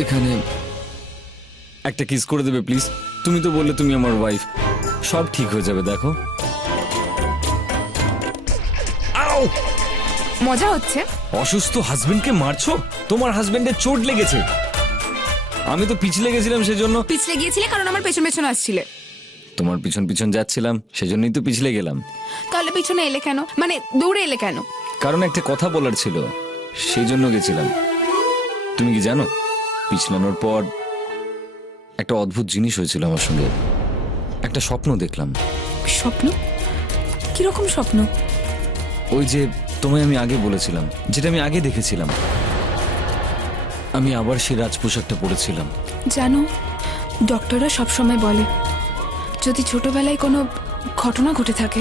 এখানে একটা কিস করে দেবে প্লিজ? তুমি তো বললে তুমি আমার ওয়াইফ, সব ঠিক হয়ে যাবে। দেখো। আউ! মজা হচ্ছে? অসুস্থ হাজবেন্ডকে মারছো? তোমার হাজবেন্ডের চোট লেগেছে। আমি তো পিছলে গেছিলাম, সেজন্য। পিছলে গিয়েছিলে কারণ আমার পেছন পেছন আসছিলে। তোমার পিছন পিছন যাচ্ছিলাম, সেজন্যই তো পিছলে গেলাম। তাহলে পিছনে এলে কেন? মানে দৌড়ে এলে কেন? কারণ একটা কথা বলার ছিল, সেই জন্য গেছিলাম। তুমি কি জানো, পিছলানোর পর একটা অদ্ভুত জিনিস হয়েছিল আমার সঙ্গে। একটা স্বপ্ন দেখলাম। স্বপ্ন? কিরকম স্বপ্ন? ওই যে তোমায় আমি আগে বলেছিলাম, যেটা আমি আগে দেখেছিলাম। আমি আবার সেই রাজ পোশাকটা পরেছিলাম। জানো, ডক্টররা সবসময় বলে যদি ছোটবেলায় কোনো ঘটনা ঘটে থাকে,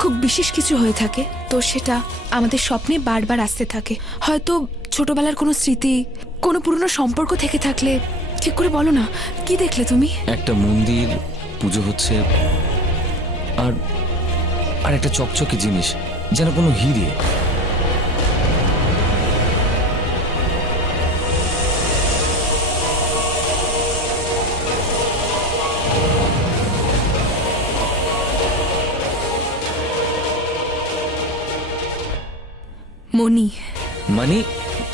খুব বিশেষ কিছু হয়ে থাকে, তো সেটা আমাদের স্বপ্নে বারবার আসতে থাকে। হয়তো ছোটবেলার কোনো স্মৃতি, কোনো পুরনো সম্পর্ক থেকে থাকলে। ঠিক করে বলো না, কি দেখলে তুমি? একটা মন্দির, পুজো হচ্ছে, আর আর একটা চকচকে জিনিস, যেন কোনো হিরে। মণি। মানে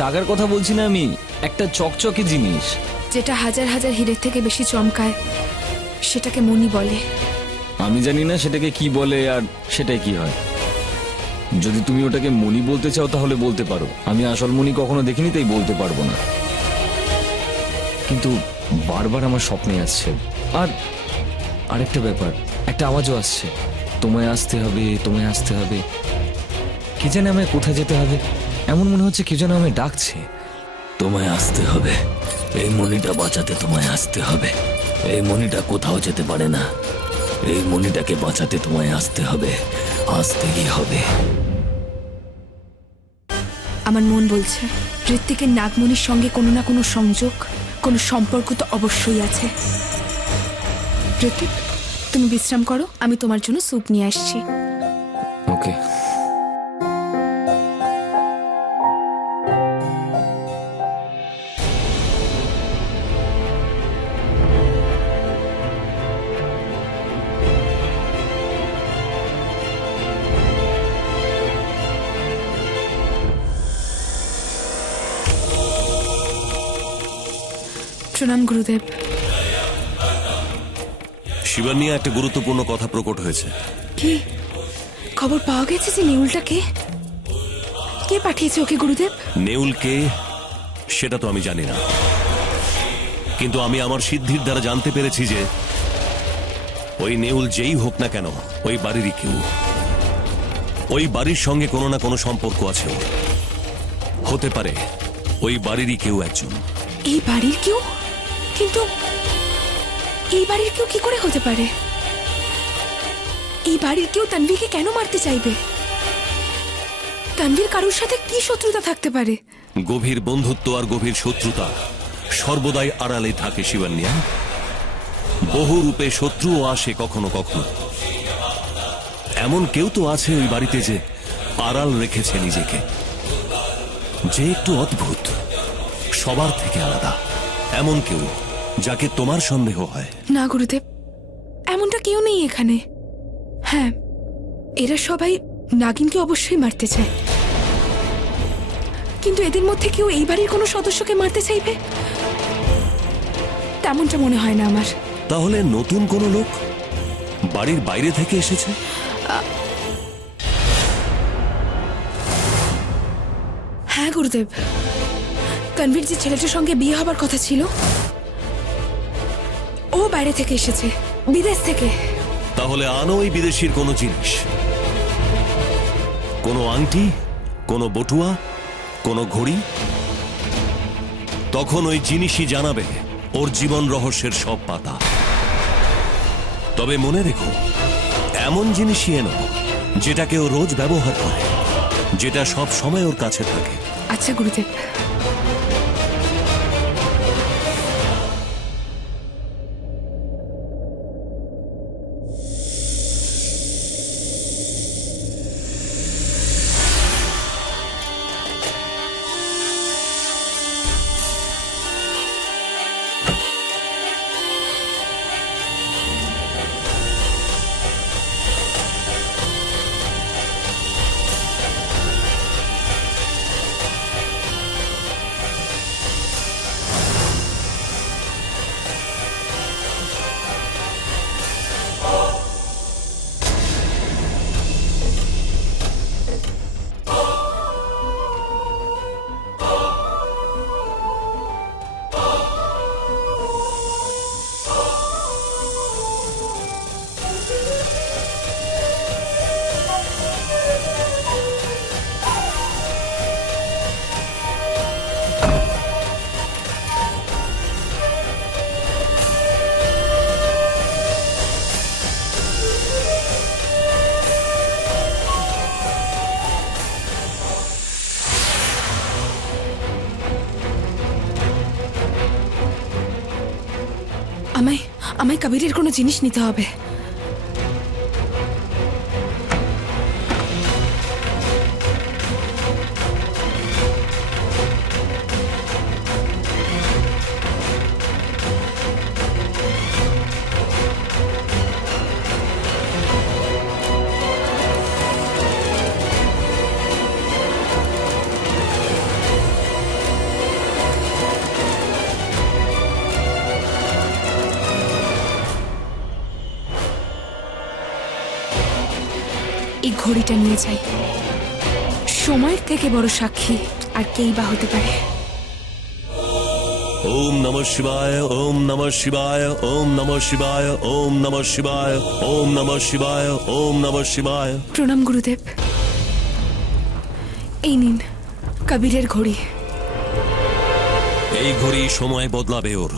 টাকার কথা বলছি না আমি, একটা চকচকে জিনিস। যেটা হাজার হাজার হীরের থেকে বেশি চমকায়, সেটাকে মণি বলে। আমি জানি না সেটাকে কি বলে আর সেটাই কি হয়। যদি তুমি ওটাকে মণি বলতে চাও তাহলে বলতে পারো। আমি আসল মণি কখনো দেখিনি, তাই বলতে পারবো না। কিন্তু বারবার আমার স্বপ্নে আসছে। আর আরেকটা ব্যাপার, একটা আওয়াজও আসছে, তোমায় আসতে হবে, তোমায় আসতে হবে। কি জানে আমায় কোথায় যেতে হবে, এমন মনে হচ্ছে কি যেন আমায় ডাকছে। তোমায় আসতে হবে, এই মণিটা বাঁচাতে তোমায় আসতে হবে। এই মণিটা কোথাও যেতে পারে না, এই মণিটাকে বাঁচাতে তোমায় আসতে হবে, আসতেই হবে। আমার মন বলছে ঋত্বিকের নাগমণির সঙ্গে কোনো না কোনো সংযোগ, কোনো সম্পর্ক তো অবশ্যই আছে। ঋত্বিক, তুমি বিশ্রাম করো, আমি তোমার জন্য স্যুপ নিয়ে আসছি। ওকে। প্রণাম গুরুদেব। শিবা নিয়ে একটা গুরুত্বপূর্ণ কথা প্রকট হয়েছে। কি খবর পাওয়া গেছে যে নেউলটা কে? কে পাঠিয়েছে ওকে গুরুদেব? নেউল কে সেটা তো আমি জানি না, কিন্তু আমি আমার সিদ্ধির দ্বারা জানতে পেরেছি যে ওই নেউল যেই হোক না কেন, ওই বাড়িরই কেউ। ওই বাড়ির সঙ্গে কোনো না কোনো সম্পর্ক আছে। হতে পারে ওই বাড়িরই কেউ একজন। এই বাড়ির কেউ? কিন্তু এই বাড়ির কেউ কি করে হতে পারে? এই বাড়ির কেউ তানভীরকে কেন মারতে চাইবে? তানভীর কারোর সাথে কি শত্রুতা থাকতে পারে? গভীর বন্ধুত্ব আর গভীর শত্রুতা সর্বদাই আড়ালে থাকে শিবান্যা। বহু রূপে শত্রুও আসে কখনো কখনো। এমন কেউ তো আছে ওই বাড়িতে যে আড়াল রেখেছে নিজেকে, যে একটু অদ্ভুত, সবার থেকে আলাদা। এমন কেউ যাকে তোমার সন্দেহ হয়। না গুরুদেব, এমনটা কেউ নেই এখানে। হ্যাঁ, এরা সবাই নাগিনকে অবশ্যই মারতে চায়, কিন্তু এদের মধ্যে কেউ এই বাড়ির কোনো সদস্যকে মারতে চাইবে তেমনটা মনে হয় না আমার। তাহলে নতুন কোনো লোক বাড়ির বাইরে থেকে এসেছে? হ্যাঁ গুরুদেব, তানভীর যে ছেলেটার সঙ্গে বিয়ে হবার কথা ছিল, ও বাইরে থেকে এসেছে, বিদেশ থেকে। তাহলে আনো ওই বিদেশির কোনো জিনিস, কোনো আংটি, কোনো বটুয়া, কোনো ঘড়ি। তখন ওই জিনিসই জানাবে ওর জীবন রহস্যের সব পাতা। তবে মনে রেখো, এমন জিনিসই এনো যেটাকে ও রোজ ব্যবহার করে, যেটা সব সময় ওর কাছে থাকে। আচ্ছা গুরুদেব। আমায় কবিরের কোনো জিনিস নিতে হবে। এই ঘড়িটা নিয়ে যাই, সময়ের থেকে বড় সাক্ষী আর কেই বা হতে পারে। ওম নমঃ শিবায়, ওম নমঃ শিবায়, ওম নমঃ শিবায়, ওম নমঃ শিবায়, ওম নমঃ শিবায়, ওম নমঃ শিবায়। প্রণাম গুরুদেব। এই নিন কবিরের ঘড়ি। এই ঘড়ি সময় বদলাবে ওর।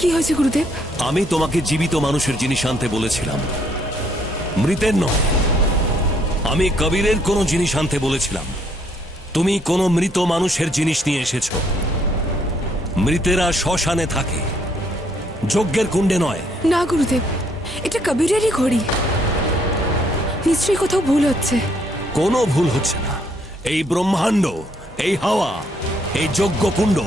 কি হয়েছে গুরুদেব? আমি তোমাকে জীবিত মানুষের জিনিস আনতে বলেছিলাম, মৃতের নয়। আমি কবিরের কোনো জিনিস আনতে বলেছিলাম, তুমি কোনো মৃত মানুষের জিনিস নিয়ে এসেছো। মৃতেরা শ্মশানে থাকে, যজ্ঞের কুণ্ডে নয়। না গুরুদেব, এটা কবিরেরই ঘড়ি। নিশ্চয়ই কোথাও ভুল হচ্ছে। কোনো ভুল হচ্ছে না। এই ব্রহ্মাণ্ড, এই হাওয়া, এই যজ্ঞ কুণ্ড,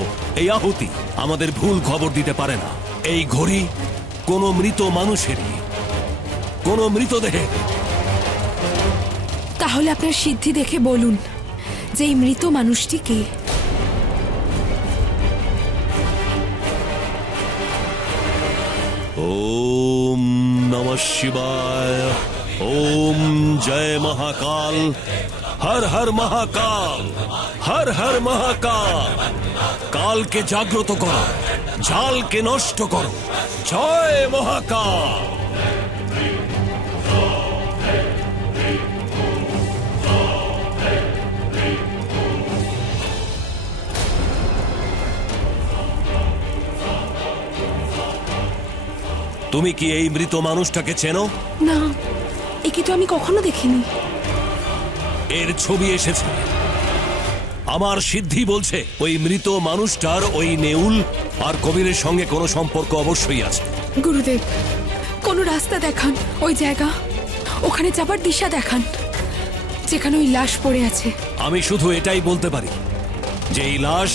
এই আহুতি আমাদের ভুল খবর দিতে পারে না। এই ঘড়ি কোনো মৃত মানুষেরই, কোনো মৃতদেহের। তাহলে আপনার সিদ্ধি দেখে বলুন যে এই মৃত মানুষটি কে? ওম নমঃ শিবায়, ওম জয় মহাকাল, হর হর মহাকাল, হর হর মহাকাল। কালকে জাগ্রত করো, জালকে নষ্ট করো, জয় মহাকাল। তুমি কি এই মৃত মানুষটাকে চেনো? না, একে তো আমি কখনো দেখিনি। এর ছবি এসেছে। আমার সিদ্ধি বলছে ওই মৃত মানুষটার ওই নেউল আর কবিরের সঙ্গে কোনো সম্পর্ক অবশ্যই আছে। গুরুদেব, কোনো রাস্তা দেখান, ওই জায়গা, ওখানে যাবার দিশা দেখান যেখানে ওই লাশ পড়ে আছে। আমি শুধু এটাই বলতে পারি যে এই লাশ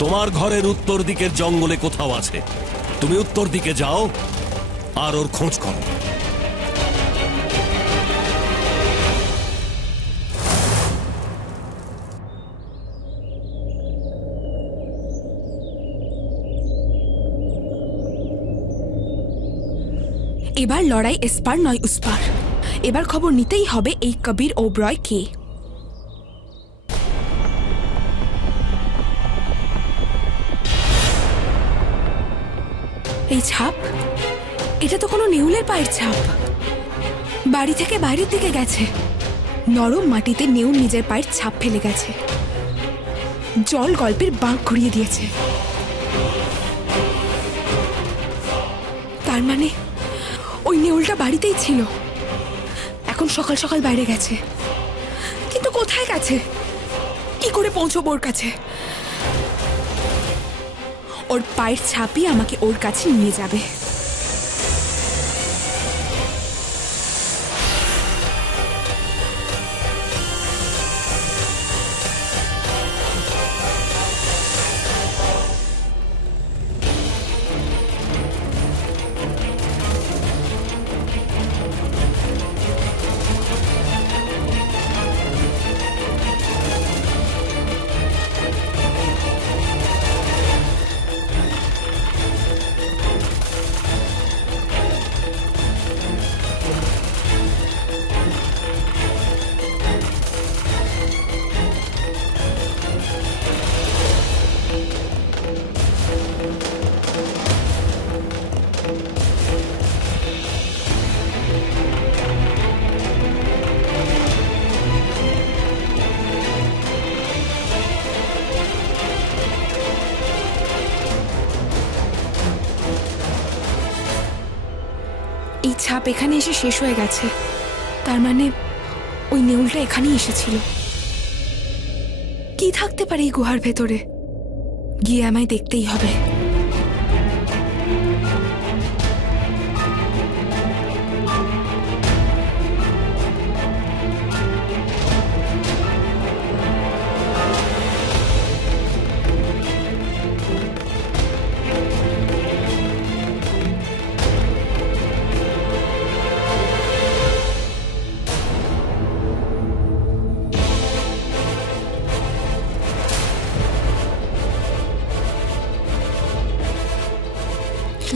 তোমার ঘরের উত্তর দিকের জঙ্গলে কোথাও আছে। তুমি উত্তর দিকে যাও আর ওর খোঁজ করো। এবার লড়াই এসপার নয় উসপার। এবার খবর নিতেই হবে এই কবির ওবরয় কে। এই ছাপ, এটা তো কোনো নেউলের পায়ের ছাপ। বাড়ি থেকে বাইরের দিকে গেছে, নরম মাটিতে নেউল নিজের পায়ের ছাপ ফেলে গেছে। জল গল্পের বাঁক ঘুরিয়ে দিয়েছে। তার মানে ওই নেউলটা বাড়িতেই ছিল, এখন সকাল সকাল বাইরে গেছে। কিন্তু কোথায় গেছে? কি করে পৌঁছবো ওর কাছে? ওর পায়ের ছাপই আমাকে ওর কাছে নিয়ে যাবে। ছাপ এখানে এসে শেষ হয়ে গেছে, তার মানে ওই নেউলটা এখানেই এসেছিল। কি থাকতে পারে এই গুহার ভেতরে? গিয়ে আমায় দেখতেই হবে।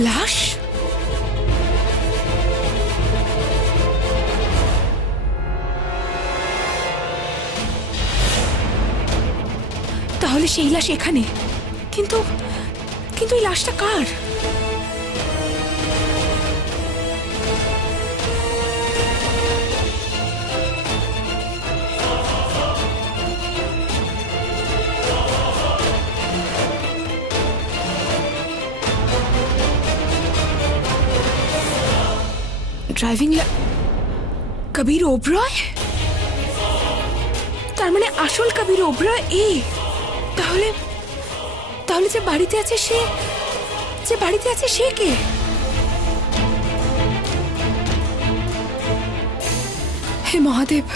লাশ? তাহলে সেই লাশ এখানে, কিন্তু কিন্তু এই লাশটা কার? ড্রাইভিং কবির ওবরয়? তার মানে আসল কবির ওবরয় এই। তাহলে তাহলে যে বাড়িতে আছে সে কে? হে মহাদেব,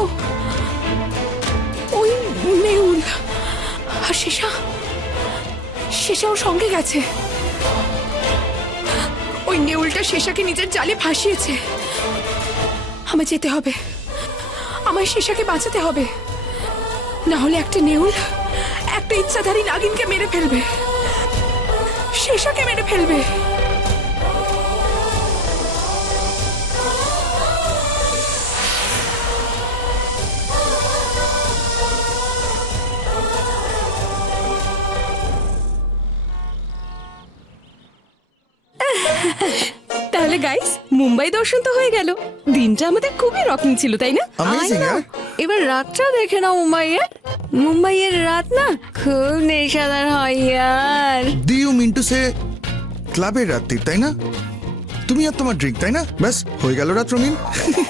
ও ওই নেউল আর শেষা ওর সঙ্গে গেছে। ওই নেউলটা শেষাকে নিজের জালে ফাঁসিয়েছে। আমায় যেতে হবে, আমায় শেষাকে বাঁচাতে হবে, না হলে একটা নেউল একটা ইচ্ছাধারী নাগিনকে মেরে ফেলবে, শেষাকে মেরে ফেলবে। তাহলে গাইস, মুম্বাই দর্শন তো হয়ে গেল। দিনটা আমাদের খুবই রকিং ছিল, তাই না? Amazing, I know. yeah? এবার রাতটা দেখে নাও মুম্বাইয়ের রাত না খুব নেশাদার হয় ইয়ার। Do you mean to say ক্লাবের রাত্রি, তাই না? তুমি আর তোমার ড্রিঙ্ক, তাই না? ব্যাস হয়ে গেল রাত রঙিন।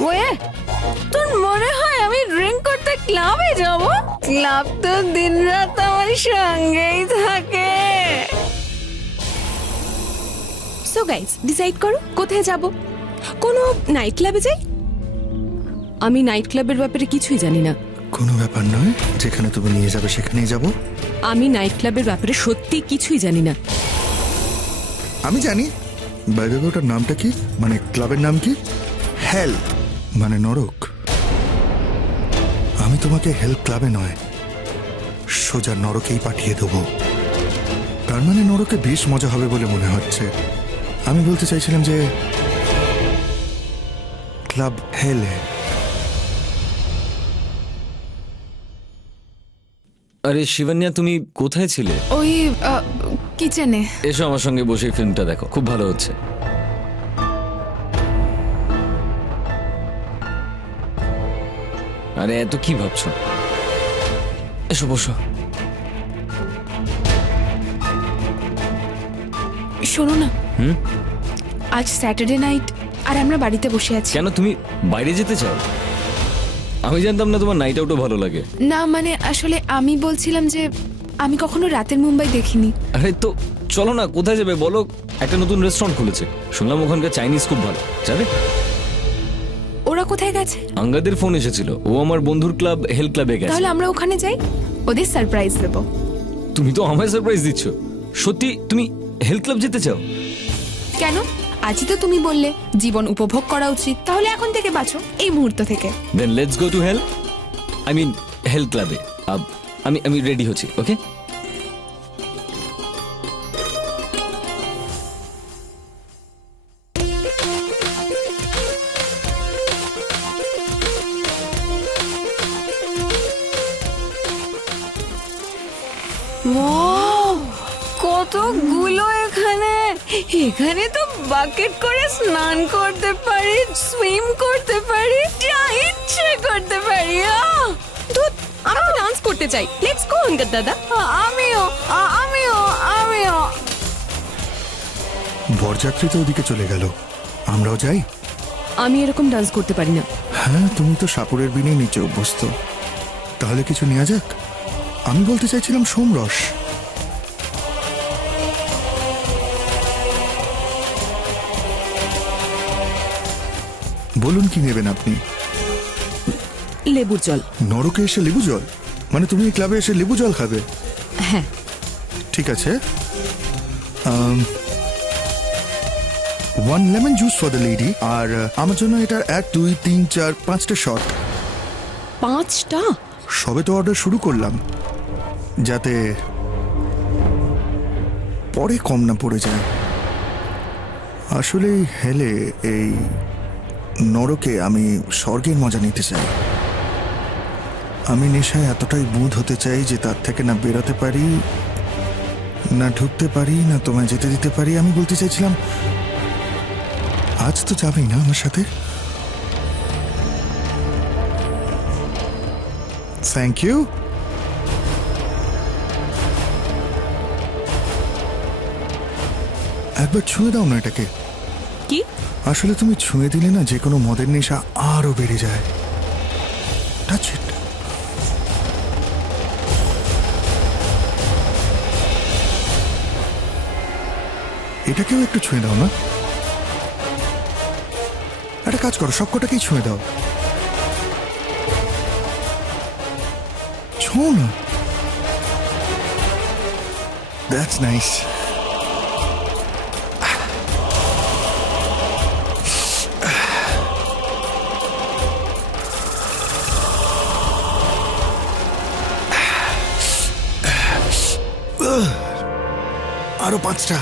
ওয়ে, তোর মনে হয় আমি ড্রিঙ্ক করতে ক্লাবে যাব? ক্লাব তো দিন রাত আমার সঙ্গেই থাকে। সো গাইস, ডিসাইড করো কোথায় যাব। কোনো নাইট ক্লাবে যাই? আমি নাইট ক্লাবের ব্যাপারে কিছুই জানি না। কোনো ব্যাপার নয়, যেখানে তুমি নিয়ে যাবে সেখানেই যাব। আমি নাইট ক্লাবের ব্যাপারে সত্যি কিছুই জানি না। আমি জানি। বাই দ্য ওয়ে, ওটার নামটা কি? মানে ক্লাবের নাম কি? হেল, মানে নরক। আমি তোমাকে হেল ক্লাবে নয়, সোজা নরকেই পাঠিয়ে দেবো। তার মানে নরকে বেশ মজা হবে বলে মনে হচ্ছে। আমি বলতে চাইছিলাম যে ক্লাব হেলে। আরে শিবান্যা, তুমি কোথায় ছিলে? ওই কিচেনে। এসো আমার সঙ্গে বসে ফিল্মটা দেখো, খুব ভালো হচ্ছে। আরে এত কি ভাবছো? এসো বসো। শোনো না, আজ স্যাটারডে নাইট আর আমরা বাড়িতে বসে আছি। কেন, তুমি বাইরে যেতে চাও? আমি জানতাম না তোমার নাইট আউটও ভালো লাগে। না মানে আসলে আমি বলছিলাম যে আমি কখনো রাতের মুম্বাই দেখিনি। আরে তো চলো না, কোথায় যাবে বলো? একটা নতুন রেস্টুরেন্ট খুলেছে, শুনলাম ওখানকার চাইনিজ খুব ভালো। যাবে? ওরা কোথায় গেছে? আঙ্গাদের ফোন এসেছিল, ও আমার বন্ধুর ক্লাব হেল ক্লাবে গেছে। তাহলে আমরা ওখানে যাই, ওদের সারপ্রাইজ দেবো। তুমি তো আমায় সারপ্রাইজ দিচ্ছ। সত্যি তুমি হেল ক্লাব যেতে চাও? কেন? আজই তো তুমি বললে জীবন উপভোগ করা উচিত, তাহলে এখন থেকে বাঁচো, এই মুহূর্ত থেকে। Then let's go to hell, I mean hell ক্লাবে। আমি রেডি হচ্ছি, ওকে? কতগুলো এখানে। এখানে তো বাকেট করে স্নান করতে পারি, সুইম করতে পারি, যা ইচ্ছে করতে পারি। ধুত, আমি তো ডান্স করতে চাই। লেটস গো অঙ্গদ দাদা। আমিও। বরযাত্রী তো ওদিকে চলে গেল, আমরাও যাই? আমি এরকম ডান্স করতে পারি না। হ্যাঁ, তুমি তো সাপুরের বিনে নিচে অভ্যস্ত। তাহলে কিছু নেওয়া যাক। আমি বলতে চাইছিলাম সোমরস। বলুন কি নেবেন আপনি? লেবুর জল। নরকে এসে লেবু জল? মানে তুমি এই ক্লাবে এসে লেবু জল খাবে? হ্যাঁ। ঠিক আছে, 1 lemon juice for the lady. আর আমার জন্য এটার 1 2 3 4 5টা শট। 5টা? সবে তো অর্ডার শুরু করলাম, যাতে পরে কম না পড়ে যায়। আসলে হেলে এই নরকে আমি স্বর্গের মজা নিতে চাই। আমি নেশায় এতটাই বুঁদ হতে চাই যে তার থেকে না বেরোতে পারি, না ঢুকতে পারি, না তোমায় যেতে দিতে পারি। আমি বলতে চাইছিলাম, আজ তো যাবেই না আমার সাথে? Thank you. একবার ছুঁয়ে দাও না এটাকে। কি? আসলে তুমি ছুঁয়ে দিলে না যে কোনো মদের নেশা আরো বেড়ে যায়। Touch it. এটাকেও একটু ছুঁয়ে দাও না। একটা কাজ করো, সবকটাকেই ছুঁয়ে দাও। ছো না। That's nice. আরো 5টা।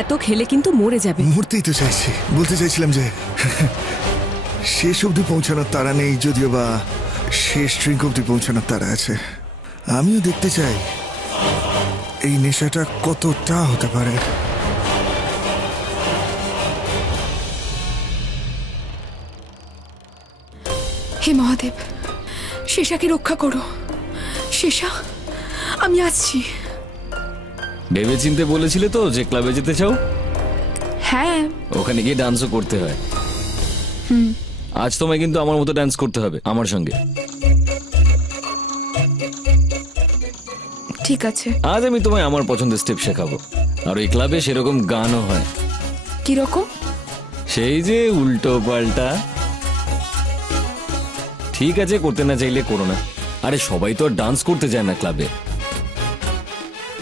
এত খেলে কিন্তু মরে যাবে। মরতেই তো চাইছি। বলতে চাইছিলাম যে শেষ অবধি পৌঁছানোর তারা নেই, যদিও বা শেষ ড্রিঙ্ক অবধি পৌঁছানোর তারা আছে। আমিও দেখতে চাই এই নেশাটা কতটা হতে পারে। হে মহাদেব, শেষাকে রক্ষা করো। শেষা, আমি আসছি। ভেবে চিনতে বলেছিলে তো যে ক্লাবে যেতে চাও? হ্যাঁ। ওখানে গিয়ে ডান্সও করতে হয়। আজ তোমায় কিন্তু আমার মতো ডান্স করতে হবে আমার সঙ্গে। ঠিক আছে। আজ আমি তোমায় আমার পছন্দের স্টেপ শেখাবো। আর ওই ক্লাবে সেরকম গানও হয়। কিরকম? সেই যে উল্টো পাল্টা। ঠিক আছে, করতে না চাইলে করো না। আরে সবাই তো আর ডান্স করতে যায় না ক্লাবে।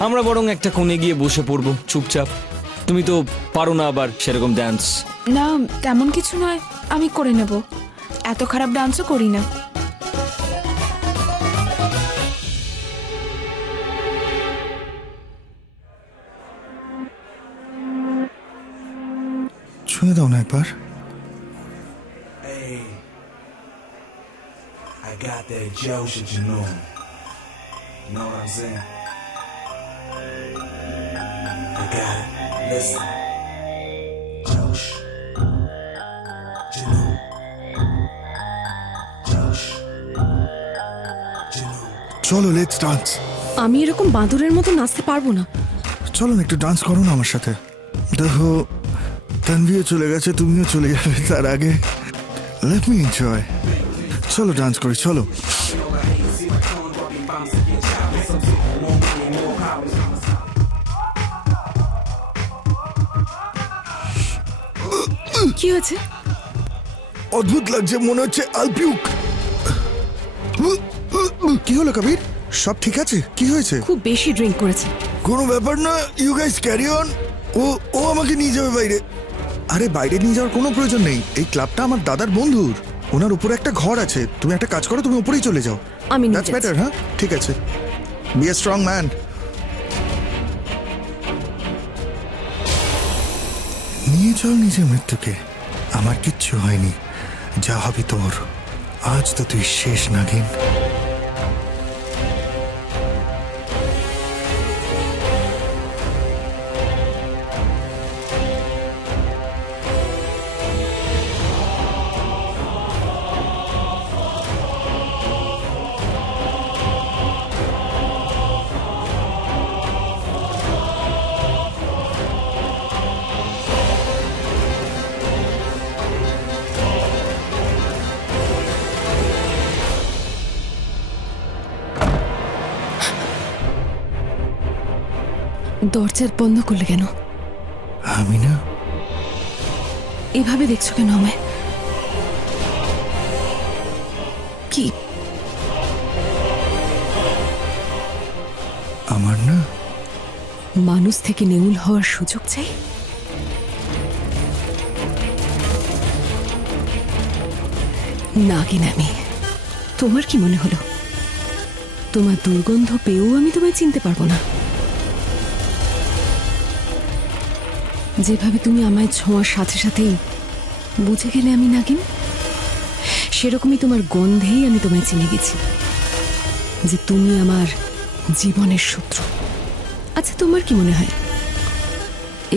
আমরা বরং একটা কোণে গিয়ে বসে পড়বো চুপচাপ। তুমি তো পারো না আবার সেরকম ডান্স। না, তেমন কিছু নয়, আমি করে নেব। এত খারাপ ডান্সও করি না। ছুঁয়ে দাও না একবার। Hey, I got that Joe shit, you know. Know what I'm saying? I got it. Listen. Josh. You know. Josh. You know. চলো, লেটস ডান্স। আমি এরকম বাঁদরের মতো নাচতে পারবো না। চলো না, একটু ডান্স করো না আমার সাথে। দেখো, তানভিও চলে গেছে, তুমিও চলে যাবে তার আগে। Let me enjoy. চলো ডান্স করি, চলো। কি হয়েছে? অদ্ভুত লাগছে, মনে হচ্ছে আলপিউক। কি হলো কবির? সব ঠিক আছে? কি হয়েছে? খুব বেশি ড্রিঙ্ক করেছে। কোনো ব্যাপার না, ইউ গাইস ক্যারি অন। ও আমাকে নিয়ে যাবে বাইরে। আরে বাইরে নিয়ে যাওয়ার কোনো প্রয়োজন নেই। এই ক্লাবটা আমার দাদার বন্ধুর। ওনার উপরে একটা ঘর আছে। তুমি একটা কাজ করো, তুমি উপরেই চলে যাও। আমি নিয়ে দ্যাটস যাচ্ছি। বেটার। হ্যাঁ, ঠিক আছে। Be a strong man. নিয়ে চল নিজের মৃত্যুকে। আমার কিচ্ছু হয়নি, যা হবে তোর। আজ তো তুই শেষ, নাগিন। দরজা বন্ধ করলে কেন? আমি না, এভাবে দেখছো কেন আমায়? কি আমার না, মানুষ থেকে নেউল হওয়ার সুযোগ চাই? নাগিন আমি। তোমার কি মনে হলো তোমার দুর্গন্ধ পেয়েও আমি তোমায় চিনতে পারবো না? যেভাবে তুমি আমায় ছোঁয়ার সাথে সাথেই বুঝে গেলে আমি নাগিন, সেরকমই তোমার গন্ধেই আমি তোমায় চিনে গেছি যে তুমি আমার জীবনের শত্রু। আচ্ছা, তোমার কি মনে হয়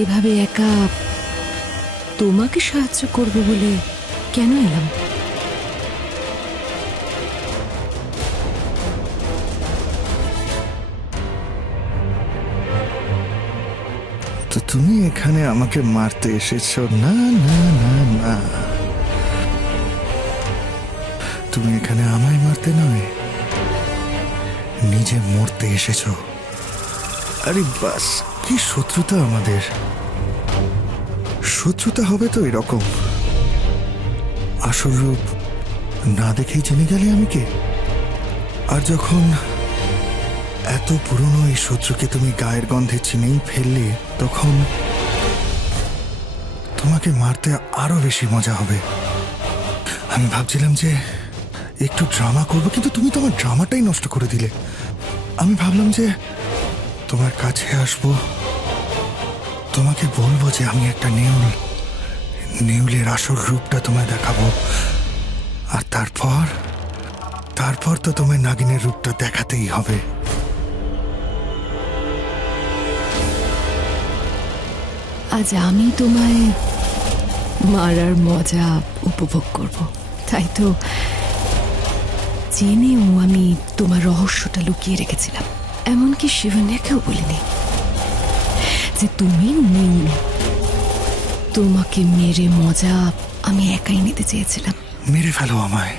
এভাবে একা তোমাকে সাহায্য করব বলে কেন এলাম? তো তুমি এখানে আমাকে মারতে এসেছো? না না না না, তুমি এখানে আমায় মারতে নয়, নিজে মরতে এসেছো। আরে বাস, কি শত্রুতা আমাদের! শত্রুতা হবে তো এরকম, আসল রূপ না দেখেই জেনে গেলে আমি কে। আর যখন এত পুরনো এই শত্রুকে তুমি গায়ের গন্ধে চিনেই ফেললে, তখন তোমাকে মারতে আরো বেশি মজা হবে। আমি ভাবছিলাম যে একটু ড্রামা করবো, কিন্তু তুমি তোমার ড্রামাটাই নষ্ট করে দিলে। আমি ভাবলাম যে তোমার কাছে আসবো, তোমাকে বলবো যে আমি একটা নেউল, নেউলের আসল রূপটা তোমায় দেখাবো, আর তারপর তো তোমায় নাগিনের রূপটা দেখাতেই হবে। আজ আমি তোমায় মারার মজা উপভোগ করব, তাই তো জেনেও আমি তোমার রহস্যটা লুকিয়ে রেখেছিলাম। এমনকি শিবন্যাকেও বলিনি যে তুমি নেউল। তোমাকে মেরে মজা আমি একাই নিতে চেয়েছিলাম। মেরে ফেলো আমায়।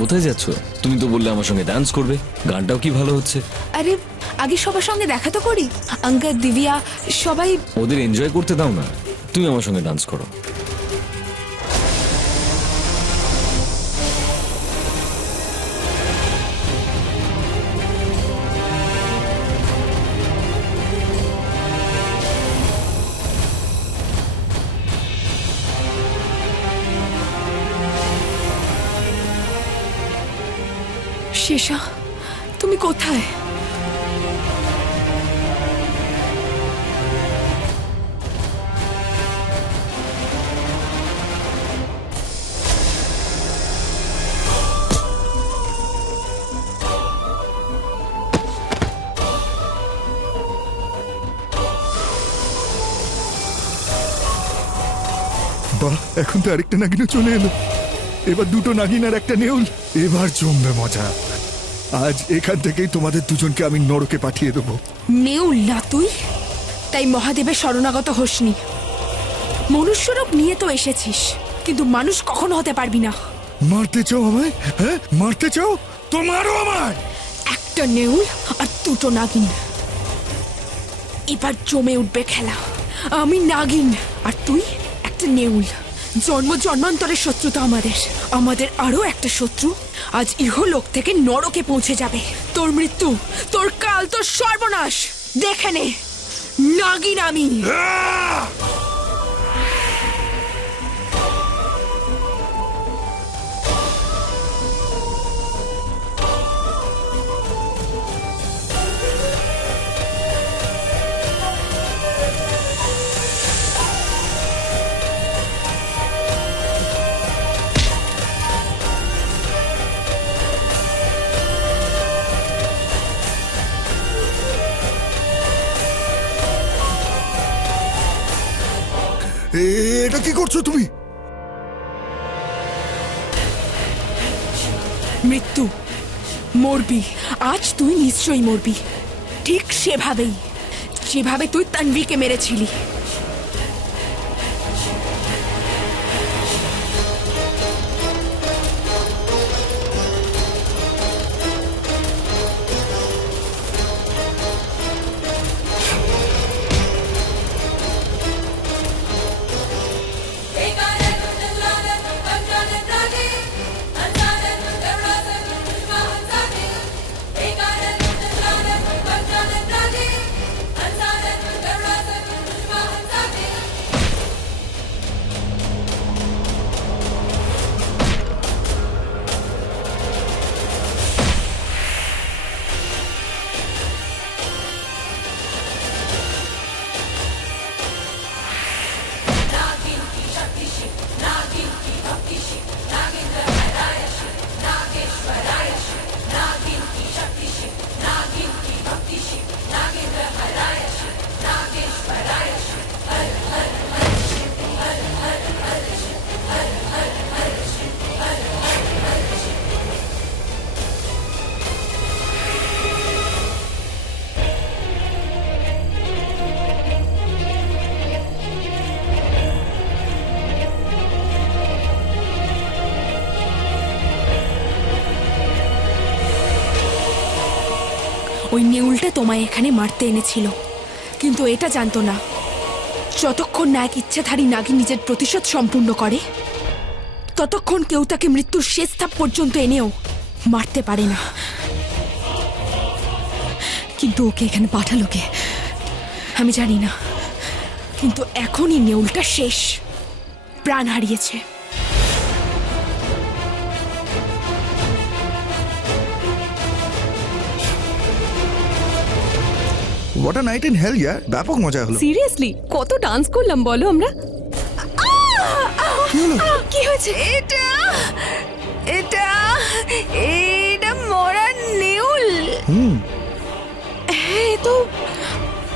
কোথায় যাচ্ছ? তুমি তো বললে আমার সঙ্গে ডান্স করবে, গানটাও কি ভালো হচ্ছে। আরে আগে সবার সঙ্গে দেখা তো করি, অঙ্গদ, দিব্যা সবাই। ওদের এনজয় করতে দাও না, তুমি আমার সঙ্গে ডান্স করো। শেষা, তুমি কোথায়? বাহ, এখন তো আরেকটা নাগিনও চলে এলো। এবার দুটো নাগিন আর একটা নেউল, এবার জমবে মজা। আজ এখান থেকেই তোমাদের দুজনকে আমি নরকে পাঠিয়ে দেবো। নেউল না তুই, তাই মহাদেবের শরণাগত হোসনি। মনুষ্যরূপ নিয়ে তো এসেছিস, কিন্তু মানুষ কখনো হতে পারবি না। মারতে চাও আমায়? হ্যাঁ, মারতে চাও তো মারো আমায়। একটা নেউল আর দুটো নাগিন, এবার জমে উঠবে খেলা। আমি নাগিন আর তুই একটা নেউল। জন্ম জন্মান্তরের শত্রুতা আমাদের আরো একটা শত্রু আজ ইহলোক থেকে নরকে পৌঁছে যাবে। তোর মৃত্যু, তোর কাল, তোর সর্বনাশ দেখে নে। নাগিন আমি। এটা কি করছো তুমি? মৃত্যু, মরবি, আজ তুই নিশ্চয়ই মরবি, ঠিক সেভাবেই যেভাবে তুই তানভীকে মেরেছিলি। ওই নেউলটা তোমায় এখানে মারতে এনেছিল, কিন্তু এটা জানতো না যতক্ষণ না এক ইচ্ছাধারী নাগিন নিজের প্রতিশোধ সম্পূর্ণ করে ততক্ষণ কেউ তাকে মৃত্যুর শেষ ধাপ পর্যন্ত এনেও মারতে পারে না। কিন্তু ওকে এখানে পাঠালো কে আমি জানি না, কিন্তু এখনই নেউলটা শেষ, প্রাণ হারিয়েছে। What a night in hell ইয়ার, ব্যাপক মজা হলো। সিরিয়াসলি কত ডান্স করলাম বলো আমরা। কি হলো? কি হয়েছে? এটা এটা এটা মরা নেউল। হ্যাঁ তো,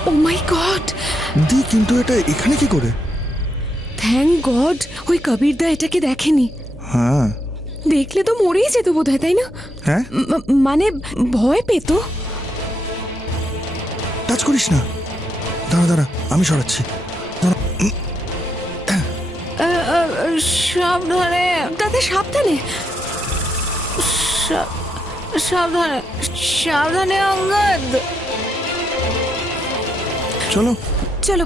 ও মাই গড, দি কিন্তু এটা এখানে কি করে? থ্যাংক গড ওই কবিরদা এটাকে দেখেনি, হ্যাঁ দেখলে তো মরেই যেত বোধহয়, তাই না? হ্যাঁ, মানে ভয় পেত। টাচ করিস না, দাঁড়া দাঁড়া আমি সরাচ্ছি। সাবধানে দাদা, সাবধানে সাবধানে সাবধানে অঙ্গদ। চলো চলো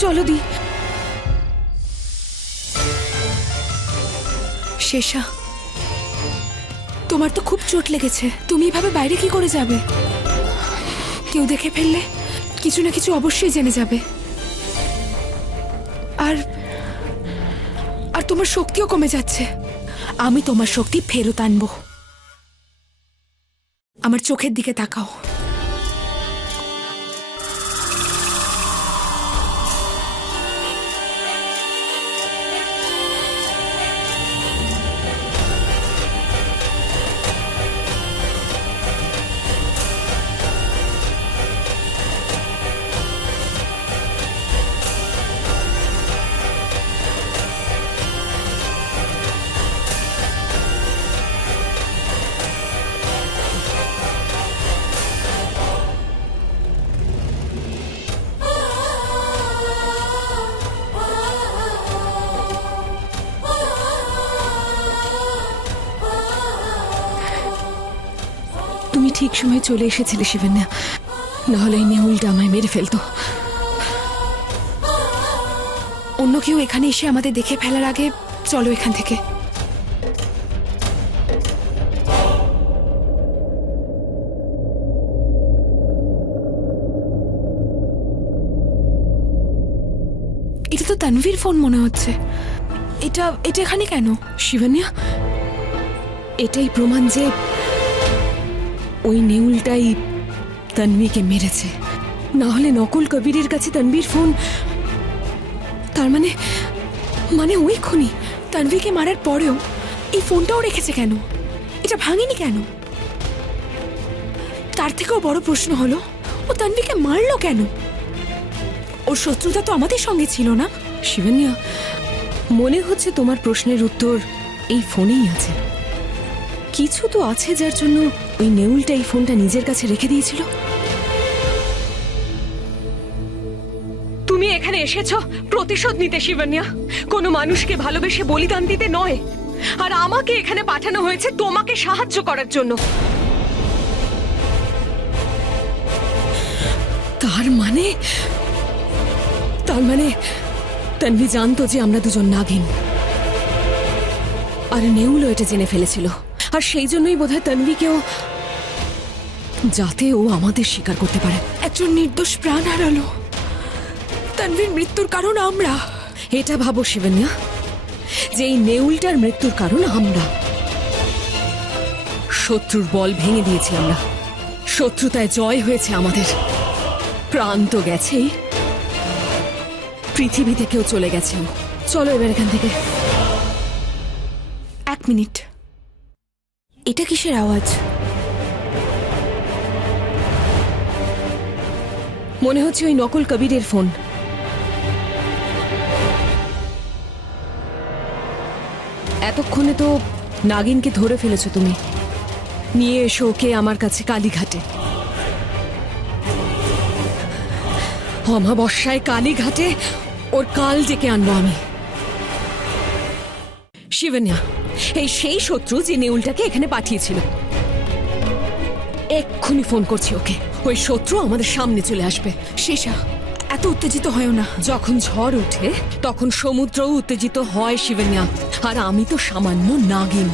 চলো দি। শেষা, তোমার তো খুব চোট লেগেছে, তুমি এভাবে বাইরে কি করে যাবে? কেউ দেখে ফেললে কিছু না কিছু অবশ্যই জেনে যাবে। আর আর তোমার শক্তিও কমে যাচ্ছে। আমি তোমার শক্তি ফেরত আনবো। আমার চোখের দিকে তাকাও। তুমি ঠিক সময় চলে এসেছিলে শিবন্যা, নাহলে এই নেউলটা আমায় মেরে ফেলতো। অন্য কেউ এখানে এসে আমাদের দেখে ফেলার আগে চলো এখান থেকে। এটা তো তানভীর ফোন মনে হচ্ছে। এটা এটা এখানে কেন? শিবন্যা, এটাই প্রমাণ যে ওই নেউলটাই তানভীকে মেরেছে, না হলে নকল কবিরের কাছে তানভীর ফোন। তার মানে মানে ওই খুনি তানভীকে মারার পরেও এই ফোনটাও রেখেছে কেন? এটা ভাঙেনি কেন? তার থেকেও বড় প্রশ্ন হলো, ও তানভীকে মারলো কেন? ওর শত্রুতা তো আমাদের সঙ্গে ছিল না। শিবন্যা, মনে হচ্ছে তোমার প্রশ্নের উত্তর এই ফোনেই আছে। কিছু তো আছে যার জন্য ওই নেউলটা এই ফোনটা নিজের কাছে রেখে দিয়েছিল। তুমি এখানে এসেছো প্রতিশোধ নিতে শিবন্যা, কোনো মানুষকে ভালোবেসে বলিদান দিতে নয়। আর আমাকে এখানে পাঠানো হয়েছে তোমাকে সাহায্য করার জন্য। তার মানে তানভি জানতো যে আমরা দুজন নাগিন, আর নেউলও এটা জেনে ফেলেছিল। আর সেই জন্যই বোধহয় তানভিকেও, যাতে ও আমাদের স্বীকার করতে পারে। একজন নির্দোষ প্রাণ হারালো, তানভীর মৃত্যুর কারণ আমরা। এটা ভাবো শিবন্যা, যে এই নেউলটার মৃত্যুর কারণ আমরা। শত্রুর বল ভেঙে দিয়েছি আমরা, শত্রুতায় জয় হয়েছে আমাদের। প্রাণ তো গেছেই, পৃথিবী থেকেও চলে গেছে ও। চলো এবার এখান থেকে। 1 মিনিট, এটা কিসের আওয়াজ? মনে হচ্ছে ওই নকল কবিরের ফোন। এতক্ষণে তো নাগিনকে ধরে ফেলেছো তুমি। নিয়ে এসো ওকে আমার কাছে কালীঘাটে। অমাবস্যায় কালীঘাটে ওর কাল ডেকে আনবো আমি। শিবন্যা, এই সেই শত্রু যে নেউলটাকে এখানে পাঠিয়েছিল। এক্ষুনি ফোন করছি ওকে। ওই শত্রু আমাদের সামনে চলে আসবে। শেষা, এত উত্তেজিত হয়েও না। যখন ঝড় ওঠে তখন সমুদ্রও উত্তেজিত হয় শিবন্যা। আর আমি তো সামান্য নাগিন।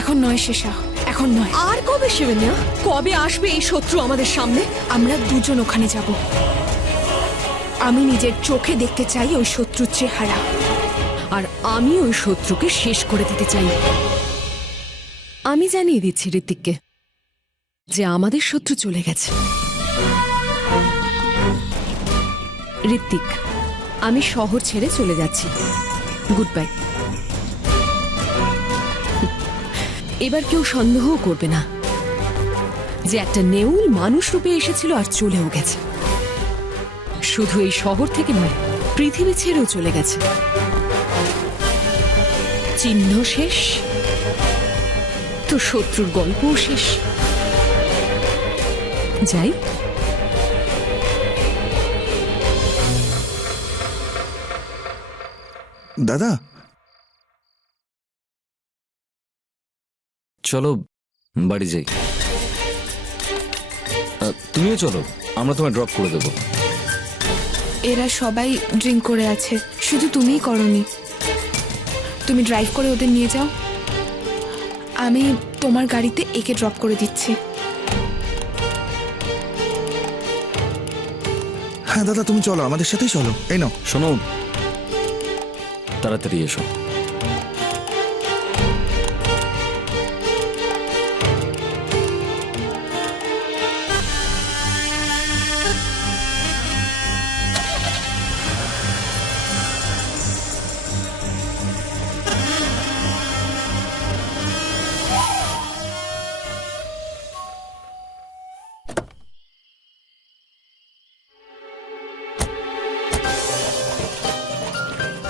এখন নয় শেষা, এখন নয়। আর কবে শিবন্যা? কবে আসবে এই শত্রু আমাদের সামনে? আমরা দুজন ওখানে যাব। আমি নিজের চোখে দেখতে চাই ওই শত্রুর চেহারা। আর আমি ওই শত্রুকে শেষ করে দিতে চাই। আমি জানিয়ে দিচ্ছি ঋত্বিককে যে আমাদের শত্রু চলে গেছে। ঋত্বিক, আমি শহর ছেড়ে চলে যাচ্ছি। Good bye. এবার কেউ সন্দেহও করবে না যে একটা নেউল মানুষ রূপে এসেছিল আর চলেও গেছে। শুধু এই শহর থেকে নয়, পৃথিবী ছেড়েও চলে গেছে। চিহ্ন শেষ তো শত্রুর গল্পও শেষ। যাই। দাদা, চলো বাড়ি যাই। তুমিও চলো, আমরা তোমায় ড্রপ করে দেবো। এরা সবাই ড্রিঙ্ক করে আছে, শুধু তুমিই করনি। তুমি ড্রাইভ করে ওদের নিয়ে যাও, আমি তোমার গাড়িতে একে ড্রপ করে দিচ্ছি। হ্যাঁ দাদা, তুমি চলো, আমাদের সাথেই চলো। এই নাও। শোনো, তাড়াতাড়ি এসো।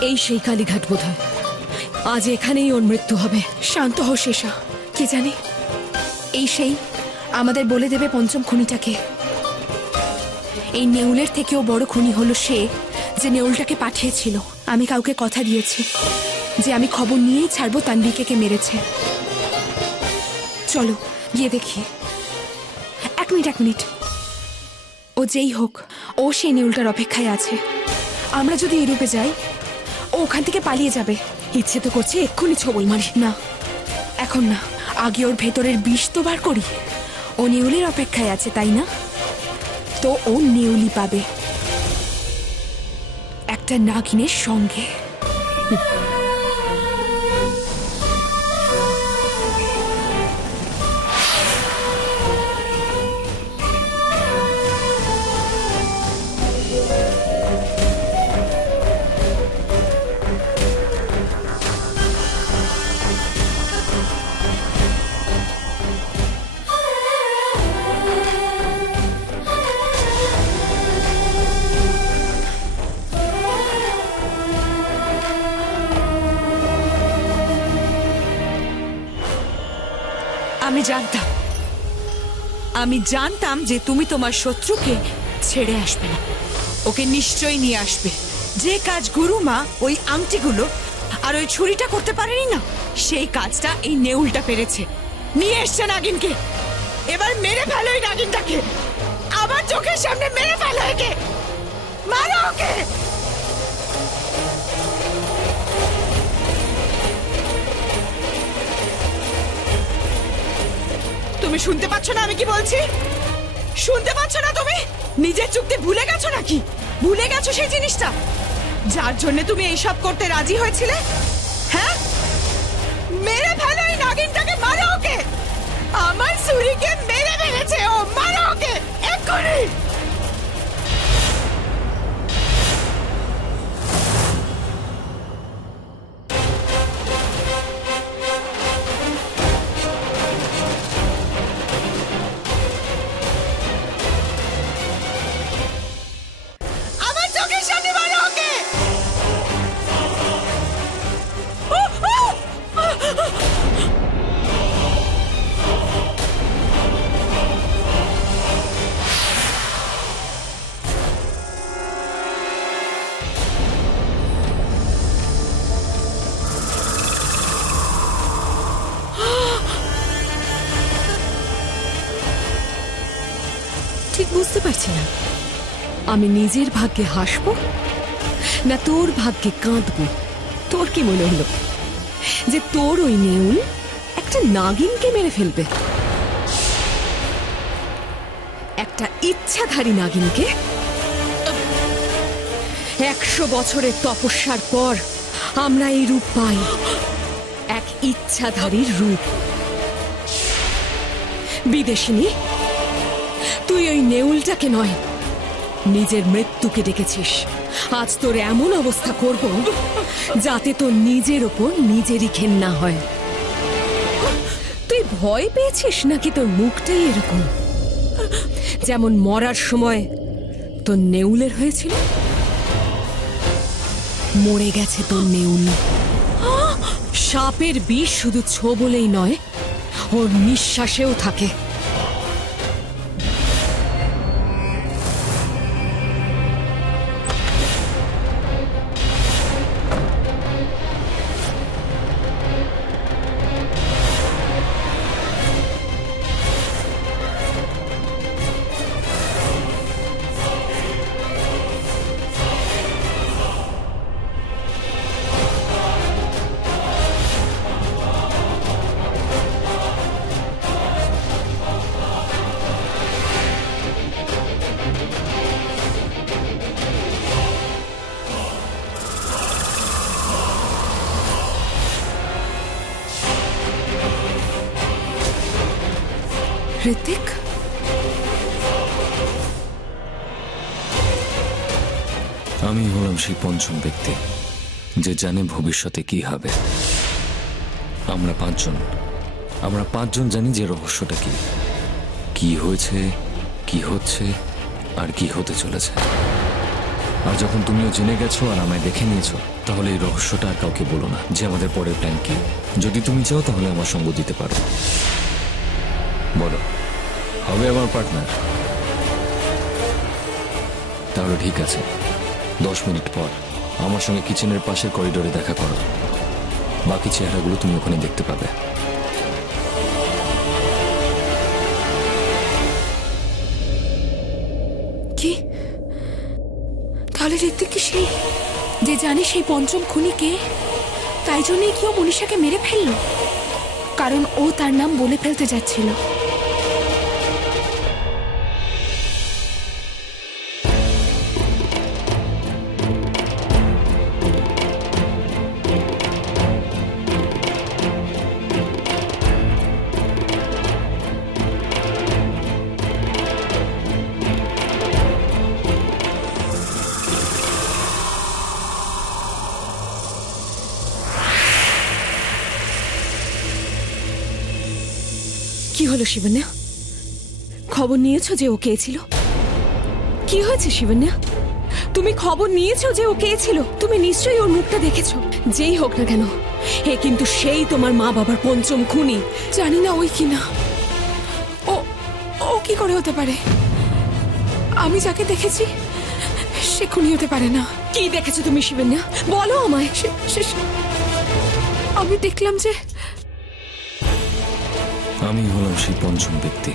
এই সেই কালীঘাট বোধহয়। আজ এখানেই ওর মৃত্যু হবে। শান্ত হও শেষা, কে জানে এই সেই আমাদের বলে দেবে পঞ্চম খুনিটাকে। এই নেউলের থেকেও বড় খুনি হলো সে যে নেউলটাকে পাঠিয়েছিল। আমি কাউকে কথা দিয়েছি যে আমি খবর নিয়েই ছাড়বো তানভিকে কে মেরেছে। চলো গিয়ে দেখি। 1 মিনিট। ও যেই হোক, ও সেই নেউলটার অপেক্ষায় আছে। আমরা যদি ইউরোপে যাই, ও ওখান থেকে পালিয়ে যাবে। ইচ্ছে তো করছে এক্ষুনি ছবল মারি। না, এখন না, আগে ওর ভেতরের বিষ তো বার করি। ও নেউলের অপেক্ষায় আছে, তাই না? তো ও নেউলি পাবে, একটা নাগিনের সঙ্গে। আমি জানতাম যে তুমি তোমার শত্রুকে ছেড়ে আসবে না, ওকে নিশ্চয়ই নিয়ে আসবে। যে কাজ গুরুমা ওই আংটিগুলো আর ওই ছুরিটা করতে পারেনি না, সেই কাজটা এই নেউলটা পেরেছে। নিয়ে এসছে নাগিনকে। এবার মেরে ফেলো এই নাগিনটাকে, আবার চোখের সামনে মেরে ফেলো একে, মারো ওকে। তুমি শুনতে পাচ্ছ না আমি কি বলছি? শুনতে পাচ্ছ না তুমি? নিজের চুক্তি ভুলে গেছো নাকি? ভুলে গেছো সেই জিনিসটা যার জন্য তুমি এইসব করতে রাজি হয়েছিলে? হ্যাঁ, মেরে ফেলো এই নাগিনটাকে, মারো ওকে। আমার ছুরিকে মেরে ফেলেছে ও, মারো ওকে এক্ষুনি। আমার চোখের সামনে মারো ওকে। ঠিক বুঝতে পারছি না, আমি নিজের ভাগ্যে হাসবো না তোর ভাগ্যে কাঁদবো। তোর কি মনে হলো যে তোর ওই নেউল একটা নাগিনকে মেরে ফেলবে? একটা ইচ্ছাধারী নাগিনকে? 100 বছরের তপস্যার পর আমরা এই রূপ পাই, এক ইচ্ছাধারীর রূপ। বিদেশিনী, তুই ওই নেউলটাকে নয়, নিজের মৃত্যুকে ডেকেছিস। আজ তোর এমন অবস্থা করব যাতে তোর নিজের ওপর নিজেরই ঘেন্না হয়। তুই ভয় পেয়েছিস নাকি তোর মুখটাই এরকম, যেমন মরার সময় তোর নেউলের হয়েছিল? মরে গেছে তোর নেউল। সাপের বিষ শুধু ছোবলেই নয়, ওর নিঃশ্বাসেও থাকে। ঋতিক, আমি হলাম সেই পঞ্চম ব্যক্তি যে জানে ভবিষ্যতে কি হবে। আমরা পাঁচজন জানি যে রহস্যটা কি, কি হয়েছে, কি হচ্ছে, আর কি হতে চলেছে। আর যখন তুমিও জেনে গেছো আর আমায় দেখে নিয়েছো, তাহলে এই রহস্যটা আর কাউকে বলো না যে আমাদের পরের প্ল্যান কি। যদি তুমি চাও তাহলে আমার সঙ্গ দিতে পারো। বলো, হবে আমার পার্টনার? তাহলে ঠিক আছে, 10 মিনিট পর আমার সঙ্গে কিচেনের পাশের করিডোরে দেখা করো। বাকি চেহারাগুলো তুমি ওখানে দেখতে পাবে। কি? তাহলে ঋতিক কি সেই যে জানে সেই পঞ্চম খুনি কে? তাই জন্যই কি ও মনীষাকে মেরে ফেললো? কারণ ও তার নাম বলে ফেলতে যাচ্ছিল। কি হলো শিবন্যা? খবর নিয়েছো যে ও কে ছিল? কি হয়েছে শিবন্যা? তুমি খবর নিয়েছো যে ও কে ছিল? তুমি নিশ্চয়ই ওর মুখটা দেখেছো। যেই হোক না কেন, এ কিন্তু সেই তোমার মা বাবার পঞ্চম খুনি। জানি না ওই কিনা। ও ও কি করে হতে পারে? আমি যাকে দেখেছি সে খুনি হতে পারে না। কি দেখেছো তুমি শিবন্যা? বলো আমায়। আমি দেখলাম যে আমি হলাম সেই পঞ্চম ব্যক্তি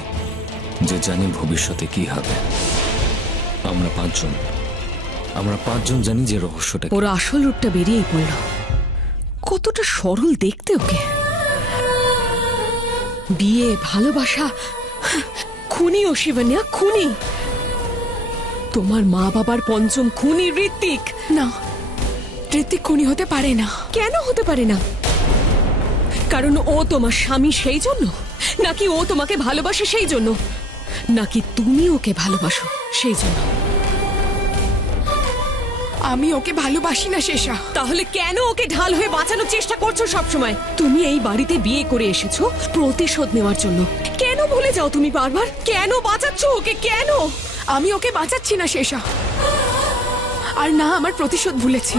যে জানি ভবিষ্যতে কি হবে। আমরা পাঁচজন জানি যে রহস্যটা কি। ওর আসল রূপটা বেরিয়েই পড়ল। কতটা সরল দেখতে ওকে। বিয়ে, ভালোবাসা, খুনি ও শিবন্যা, খুনি। তোমার মা বাবার পঞ্চম খুনি ঋত্বিক। না, ঋত্বিক খুনি হতে পারে না। কেন হতে পারে না? কারণ ও তোমার স্বামী সেই জন্য, নাকি ও তোমাকে ভালোবাসে সেই জন্য, নাকি তুমি ওকে ভালোবাসো সেই জন্য? আমি ওকে ভালোবাসি না শেষা। তাহলে কেন ওকে ঢাল হয়ে বাঁচানোর চেষ্টা করছো সব সময়? তুমি এই বাড়িতে বিয়ে করে এসেছো প্রতিশোধ নেওয়ার জন্য। কেন ভুলে যাও তুমি বারবার? কেন বাঁচাচ্ছ ওকে? কেন? আমি ওকে বাঁচাচ্ছি না শেষা, আর না আমার প্রতিশোধ ভুলেছি।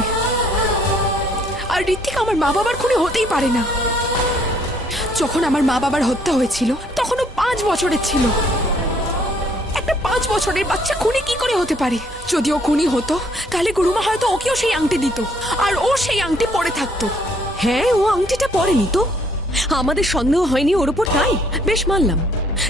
আর ঋত্বিক আমার মা বাবার খুনি হতেই পারে না। যখন আমার মা বাবার হত্যা হয়েছিল তখন ও 5 বছরের ছিল। একটা 5 বছরের বাচ্চা খুনি কি করে হতে পারে? যদি ও খুনি হতো তাহলে গুরুমা হয়তো ওকেও সেই আংটি দিত, আর ও সেই আংটি পরে থাকতো। হ্যাঁ, ও আংটিটা পরেনি তো। আমাদের সন্দেহ হয়নি ওর উপর, তাই বেশ মানলাম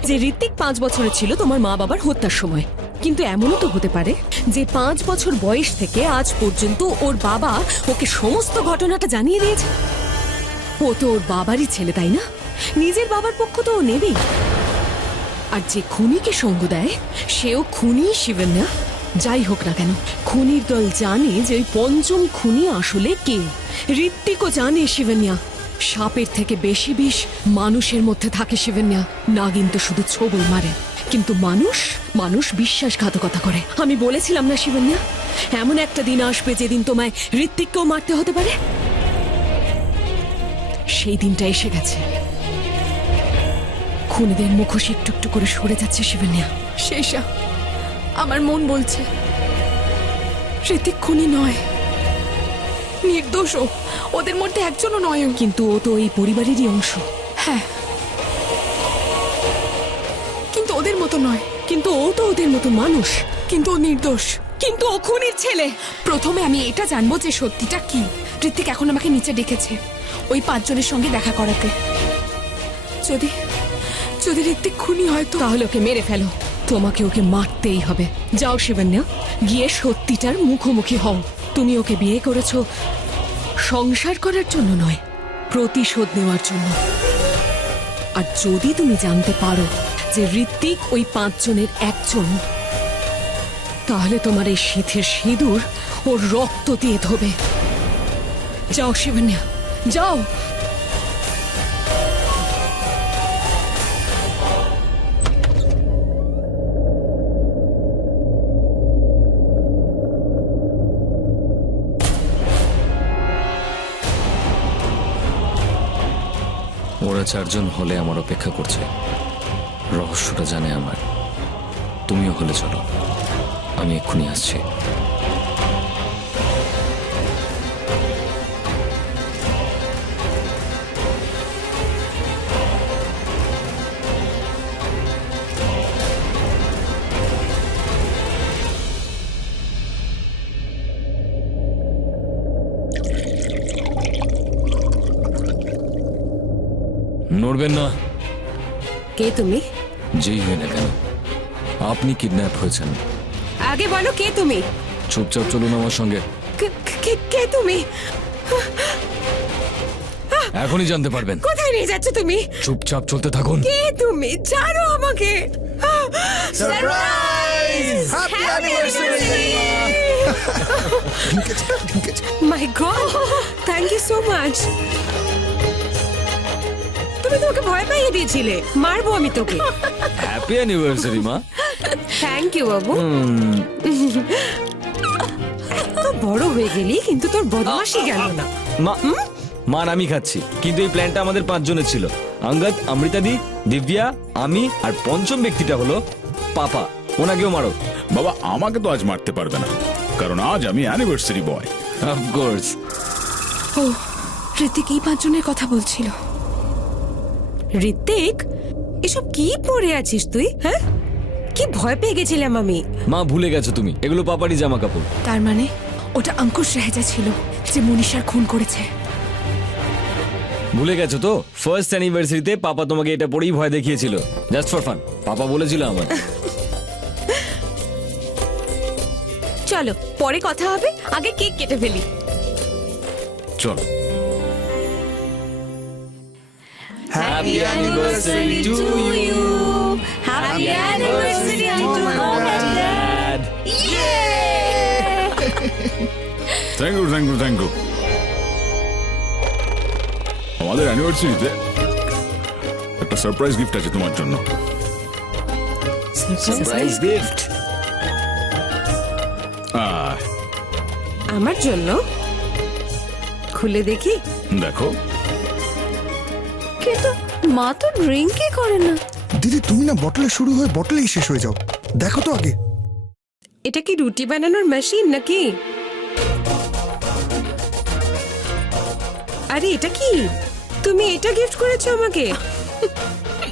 যে ঋত্বিক 5 বছরের ছিল তোমার মা বাবার হত্যার সময়। কিন্তু এমনও তো হতে পারে যে 5 বছর বয়স থেকে আজ পর্যন্ত ওর বাবা ওকে সমস্ত ঘটনাটা জানিয়ে দিয়েছে। ও তো ওর বাবারই ছেলে, তাই না? নিজের বাবার পক্ষ তো ও নেবেই। আর যে খুনিকে সঙ্গ দেয় সেও খুনি শিবন্যা। যাই হোক না কেন, খুনির দল জানে যে ওই পঞ্চম খুনি আসলে কে। ঋত্বিকও জানে শিবন্যা সাপের থেকে বেশি বিষ মানুষের মধ্যে থাকে শিবন্যা। নাগিন তো শুধু ছোবল মারে, কিন্তু মানুষ বিশ্বাসঘাতকতা করে। আমি বলেছিলাম না শিবন্যা, এমন একটা দিন আসবে যেদিন তোমায় ঋত্বিককেও মারতে হতে পারে। সেই দিনটা এসে গেছে। খুনিদের মুখোশ একটু একটু করে সরে যাচ্ছে শিবন্যা। শেষা, আমার মন বলছে ঋত্বিক খুনি নয়, নির্দোষ। ওদের মধ্যে একজনও নয়। কিন্তু ও তো এই পরিবারেরই অংশ। হ্যাঁ, কিন্তু ওদের মতো নয়। কিন্তু ও তো ওদের মতো মানুষ। কিন্তু ও নির্দোষ। কিন্তু ও খুনির ছেলে। প্রথমে আমি এটা জানবো যে সত্যিটা কি। ঋত্বিক এখন আমাকে নিচে ডেকেছে ওই 5 জনের সঙ্গে দেখা করাতে। যদি যদি ঋত্বিক খুনি হয় তো তাহলে ওকে মেরে ফেলো। তোমাকে ওকে মারতেই হবে। যাও শিবন্যা, গিয়ে সত্যিটার মুখোমুখি হও। তুমি ওকে বিয়ে করেছো সংসার করার জন্য নয়, প্রতিশোধ নেওয়ার জন্য। আর যদি তুমি জানতে পারো যে ঋত্বিক ওই 5 জনের একজন, তাহলে তোমার এই শীতের সিঁদুর ওর রক্ত দিয়ে ধোবে। যাও শিবন্যা, যাও। ওরা 4 জন হলে আমার অপেক্ষা করছে। রহস্যটা জানে আমার। তুমিও হলে চলো, আমি এক্ষুনি আসছি। নড়বেন না। কে তুমি? যেই হয় না কেন, আপনি কিডন্যাপ হয়েছেন। আগে বলো কে তুমি? চুপচাপ চলুন আমার সঙ্গে। কে তুমি? এখনই জানতে পারবেন। কোথায় নিয়ে যাচ্ছ তুমি? চুপচাপ চলতে থাকুন। কে তুমি? জানো আমাকে? My god, thank you so much. তুমি তো ওকে ভয় পাইয়ে দিয়েছিলে। মারবো আমি তোকে। হ্যাপি অ্যানিভার্সারি মা। থ্যাংক ইউ বাবু। এত বড় হয়ে গেলি কিন্তু তোর বদমাশি গেল না। মার আমি খাচ্ছি, কিন্তু এই প্ল্যানটা আমাদের 5 জনের ছিল। অঙ্গদ, অমৃতাদি, দিব্যা, আমি আর পঞ্চম ব্যক্তিটা হলো পাপা। ওনাকেও মারো। বাবা, আমাকে তো আজ মারতে পারবে না, কারণ আজ আমি অ্যানিভার্সারি বয়। অফকোর্স। ও ঋতিক এই 5 জনের কথা বলছিল। ঋত্বিক, এসব কি পরে আছিস তুই? হ্যাঁ, কি ভয় পেয়ে গেছিলাম আমি। মা ভুলে গেছো তুমি, এগুলো পাপারই জামা কাপড়। তার মানে ওটা অঙ্কুশ রেহেজা ছিল যে মনীষার খুন করেছে। ভুলে গেছো তো, ফার্স্ট অ্যানিভার্সারিতে পাপা তোমাকে এটা পরেই ভয় দেখিয়েছিল, জাস্ট ফর ফান। পাপা বলেছিল আমার। চলো পরে কথা হবে, আগে কেক কেটে ফেলি। চলো। Happy anniversary to you, happy anniversary to dad. Thank you thank you thank you. আমাদের অ্যানিভার্সারিতে একটা সারপ্রাইজ গিফট আছে তোমার জন্য। সারপ্রাইজ গিফট আমার জন্য? খুলে দেখি। দেখো, কিন্তু মা তো ড্রিঙ্কই করে না। দিদি তুমি না বটলে শুরু হয়ে বটলেই শেষ হয়ে যাও, দেখো তো আগে। এটা কি রুটি বানানোর মেশিন নাকি? আরে এটা কি, তুমি এটা গিফট করেছো আমাকে?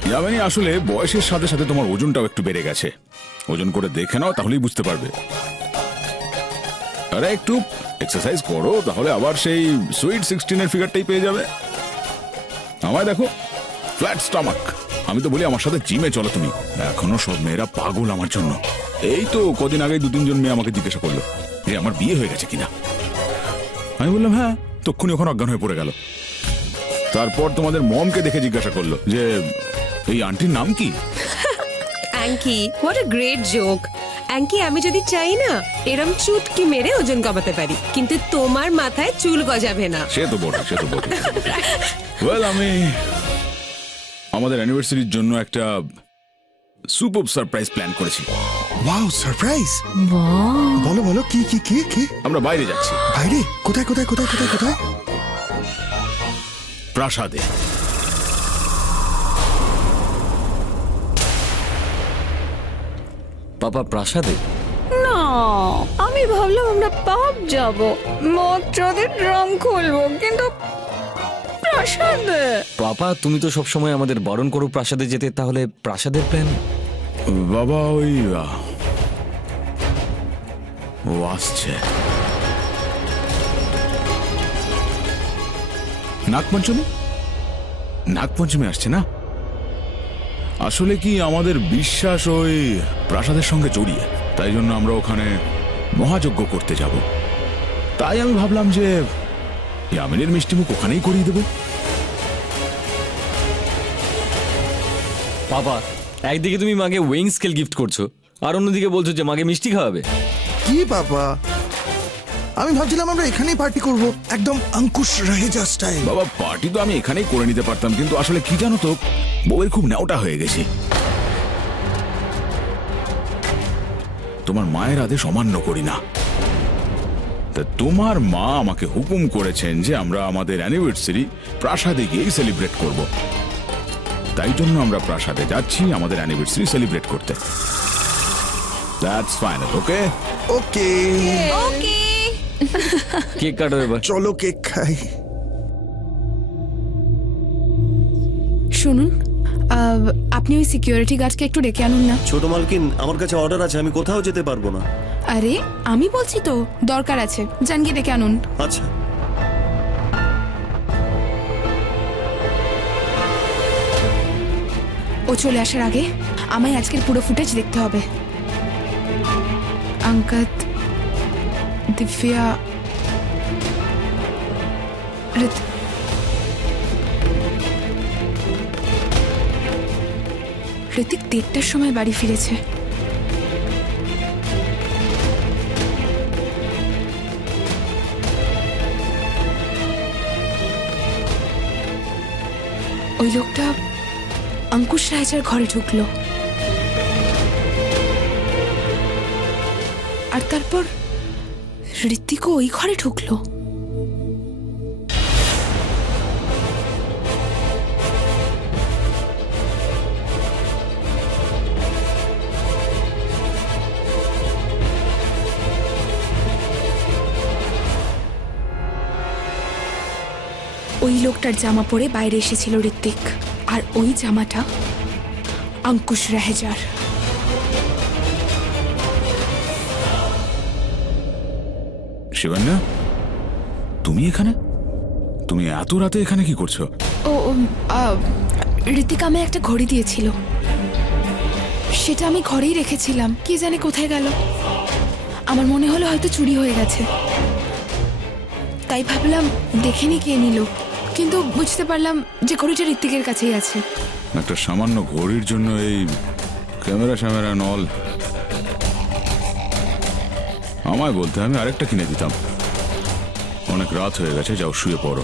ইয়ামিনী, আসলে বয়সের সাথে সাথে তোমার ওজনটাও একটু বেড়ে গেছে। ওজন করে দেখে নাও, তাহলেই বুঝতে পারবে। আরে একটু এক্সারসাইজ করো, তাহলে আবার সেই সুইট 16 ফিগারটাই পেয়ে যাবে। আমায় দেখো, ফ্ল্যাট স্টমাক। আমি তো বলি আমার সাথে জিমে চলো তুমি। এখনো সব মেয়েরা পাগল আমার জন্য। এই তো কদিন আগে 2-3 জন মেয়ে আমাকে জিজ্ঞাসা করলো যে আমার বিয়ে হয়ে গেছে কিনা। আমি বললাম হ্যাঁ, তক্ষুনি ওখানে অজ্ঞান হয়ে পড়ে গেল। তারপর তোমাদের মমকে দেখে জিজ্ঞাসা করলো যে এই আন্টির নাম কি। অ্যাঙ্কি, হোয়াট আ গ্রেট জোক। অ্যাঙ্কি, আমি যদি চাই না এরম চুটকি মেরে ওজন কমাতে পারি, কিন্তু তোমার মাথায় চুল গজাবে না। সে তো বটে, সে তো বটে। ওয়েল, আমি আমাদের অ্যানিভার্সারির জন্য একটা সুপার সারপ্রাইজ প্ল্যান করেছি। Wow, surprise! বলো বলো, কি কি কি কি? আমরা বাইরে যাচ্ছি। বাইরে? কোথায় কোথায় কোথায় কোথায় কোথায়? প্রাসাদে। পাপা প্রাসাদে? না, আমি ভাবলাম আমরা পাব যাব, মদ রং খুলবো, কিন্তু প্রাসাদে। পাপা তুমি তো সবসময় আমাদের বারণ করো প্রাসাদে যেতে, তাহলে প্রাসাদের প্ল্যান? বাবা ওই ও আসছে। নাগপঞ্চমী, নাগপঞ্চমী আসছে না? আসলে কি আমাদের বিশ্বাস ওই প্রাসাদের সঙ্গে জড়িয়ে, তাই জন্য আমরা ওখানে মহাযজ্ঞ করতে যাব। তাই আমি ভাবলাম যে ইয়ামিনীর মিষ্টিমুখ ওখানেই করিয়ে দেবো। পাপা একদিকে তুমি মাকে ওয়েইং স্কেল গিফট করছো, আর অন্যদিকে বলছো যে মাকে মিষ্টি খাওয়াবে। কি বাবা, আমি ভাবছিলাম আমরা এখানেই পার্টি করব, একদম অঙ্কুশ রেহেজা স্টাইল। বাবা, পার্টি তো আমি এখানেই করে নিতে পারতাম, কিন্তু আসলে কি জানো তো, বউয়ের খুব নেওটা হয়ে গেছে। তোমার মায়ের আদেশ অমান্য করি না। তা তোমার মা আমাকে হুকুম করেছেন যে আমরা আমাদের অ্যানিভার্সারি প্রাসাদে গিয়েই সেলিব্রেট করব। তাই জন্য আমরা প্রাসাদে যাচ্ছি আমাদের অ্যানিভার্সারি সেলিব্রেট করতে। That's final. Okay okay, okay, cake কাটো এবার। চলো কেক খাই। শুনুন, আপনি ওই সিকিউরিটি গার্ডকে একটু ডেকে আনুন না। ছোট মালকিন, আমার কাছে অর্ডার আছে, আমি কোথাও যেতে পারবো না। আরে আমি বলছি তো, দরকার আছে, যান গিয়ে ডেকে আনুন। আচ্ছা। ও চলে আসার আগে আমায় আজকের পুরো ফুটেজ দেখতে হবে। অঙ্কিত, দিব্যা, ঋতিক 1:30টার সময় বাড়ি ফিরেছে। ওই লোকটা অঙ্কুশ রায়চার ঘরে ঢুকলো, আর তারপর ঋতিকও ওই ঘরে ঢুকলো। ওই লোকটার জামা পরে বাইরে এসেছিল ঋত্বিক, আর ওই জামাটা অঙ্কুশ রাহেজার। শিবান্যা, তুমি এখানে? তুমি এত রাতে এখানে কি করছো? ও ঋত্বিক আমায় একটা ঘড়ি দিয়েছিল, সেটা আমি ঘরেই রেখেছিলাম, কি জানি কোথায় গেল। আমার মনে হলো হয়তো চুরি হয়ে গেছে, তাই ভাবলাম দেখে নি কে নিল, কিন্তু বুঝতে পারলাম যে ঘড়িটা ঋত্বিকের কাছেই আছে। একটা সামান্য ঘড়ির জন্য এই ক্যামেরা নল? আমায় বলতে আমি আরেকটা কিনে দিতাম। অনেক রাত হয়ে গেছে, যাও শুয়ে পড়ো,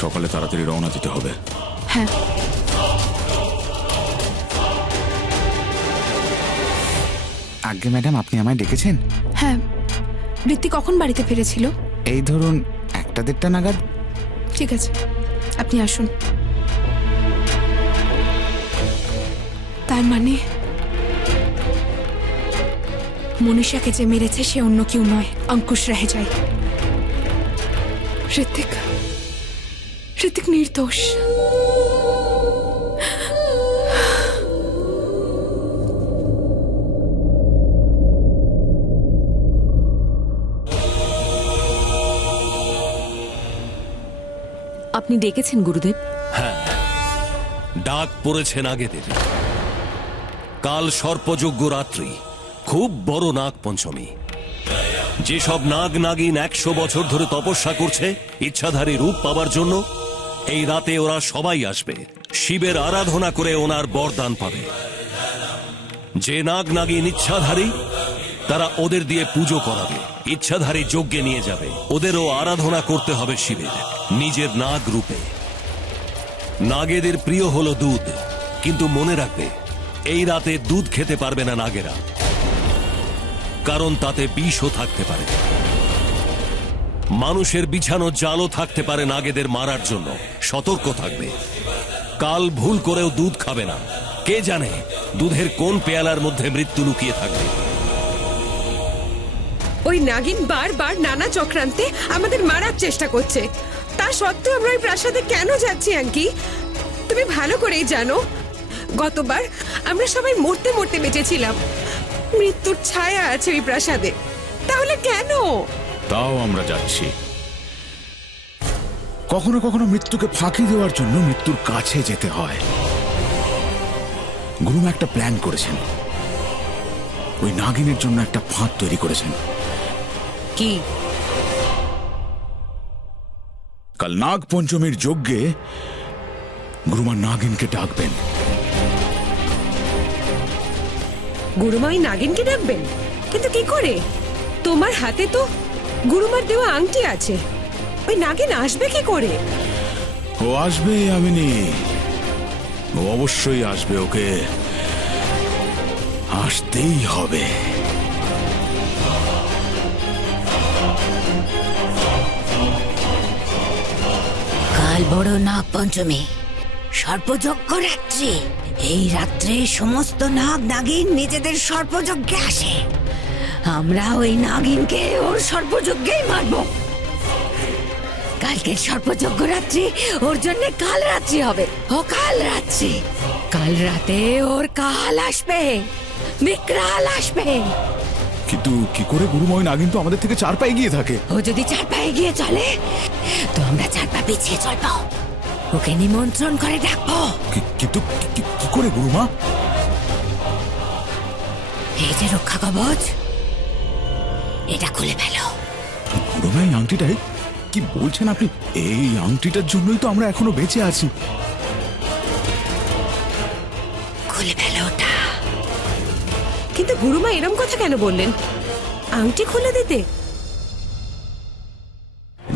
সকালে তাড়াতাড়ি রওনা দিতে হবে। হ্যাঁ, আজ্ঞে ম্যাডাম, আপনি আমায় ডেকেছেন? হ্যাঁ। ঋত্বিক কখন বাড়িতে ফিরেছিল? এই ধরুন 1-1:30 নাগাদ। ঠিক আছে, আপনি আসুন। তার মানে মনীষাকে যে মেরেছে সে অন্য কেউ নয়, অঙ্কুশ রাহেজাই। ঋত্বিক নির্দোষ। আপনি ডেকেছেন গুরুদেব? হ্যাঁ, ডাক পড়েছে নাগেদের। কাল সর্পযজ্ঞ রাত্রি, খুব বড় নাগ পঞ্চমী। যেসব নাগ নাগিন 100 বছর ধরে তপস্যা করছে ইচ্ছাধারী রূপ পাবার জন্য, এই রাতে ওরা সবাই আসবে, শিবের আরাধনা করে ওনার বরদান পাবে। যে নাগ নাগিন ইচ্ছাধারী, তারা ওদের দিয়ে পুজো করাবে, ইচ্ছাধারী যজ্ঞে নিয়ে যাবে। ওদেরও আরাধনা করতে হবে শিবের নিজের নাগ রূপে। নাগেদের প্রিয় হলো দুধ, কিন্তু মনে রাখবে এই রাতে দুধ খেতে পারবে না নাগেরা, কারণ তাতে বিষও থাকতে পারে। মানুষের বিছানো জালও থাকতে পারে নাগেদের মারার জন্য, সতর্ক থাকবে। কাল ভুল করেও দুধ খাবে না, কে জানে দুধের কোন পেয়ালার মধ্যে মৃত্যু লুকিয়ে থাকবে। ওই নাগিন বারবার নানা চক্রান্তে আমাদের মারার চেষ্টা করছে, তা সত্ত্বেও আমরা ওই প্রাসাদে কেন যাচ্ছি আঙ্কি? তুমি ভালো করেই জানো, গতবার আমরা সবাই মরতে মরতে বেঁচেছিলাম, মৃত্যুর ছায়া আছে ওই প্রাসাদে, তাহলে কেন? তাও আমরা যাচ্ছি। কখনো কখনো মৃত্যুকে ফাঁকি দেওয়ার জন্য মৃত্যুর কাছে যেতে হয়। গুরুমা একটা প্ল্যান করেছেন, ওই নাগিনের জন্য একটা ফাঁদ তৈরি করেছেন। কি? কাল নাগ পঞ্চমীর যজ্ঞে গুরুমা নাগিনকে ডাকবেন। গুরুমা ওই নাগিনকে ডাকবেন? কিন্তু কি করে? তোমার হাতে তো গুরুমার দেওয়া আংটি আছে, ওই নাগিন আসবে কি করে? ও আসবে আমিনি, ও অবশ্যই আসবে, ওকে আসতেই হবে। কাল বড় নাগ পঞ্চমী, সর্পযজ্ঞ রাত্রি। এই রাত্রে সমস্ত নাগ নাগিন নিজেদের সর্পযজ্ঞে আসে। আমরা ওই নাগিনকে ওর সর্পযজ্ঞেই মারব। কালকের সর্পযজ্ঞ রাত্রি ওর জন্য কাল রাত্রি হবে। ও কাল রাত্রি, কাল রাতে ওর কাল আসবে, বিকরাল আসবে। কিন্তু কি করে গুরুমা? ওই নাগিন তো আমাদের থেকে 4 পা এগিয়ে থাকে। ও যদি 4 পা এগিয়ে চলে তো আমরা 4 পা পিছিয়ে চলবো, ওকে নিমন্ত্রণ করে ডাকবো। কিন্তু কি করে গুরুমা? এই যে রক্ষা কবচ, এটা খুলে ফেলো। গুরুমা, এই আংটিটাই কি বলছেন আপনি? এই আংটিটার জন্যই তো আমরা এখনো বেঁচে আছি। খুলে ফেলো ওটা। কিন্তু গুরুমা এরম কথা কেন বললেন? আংটি খুলে দিতে?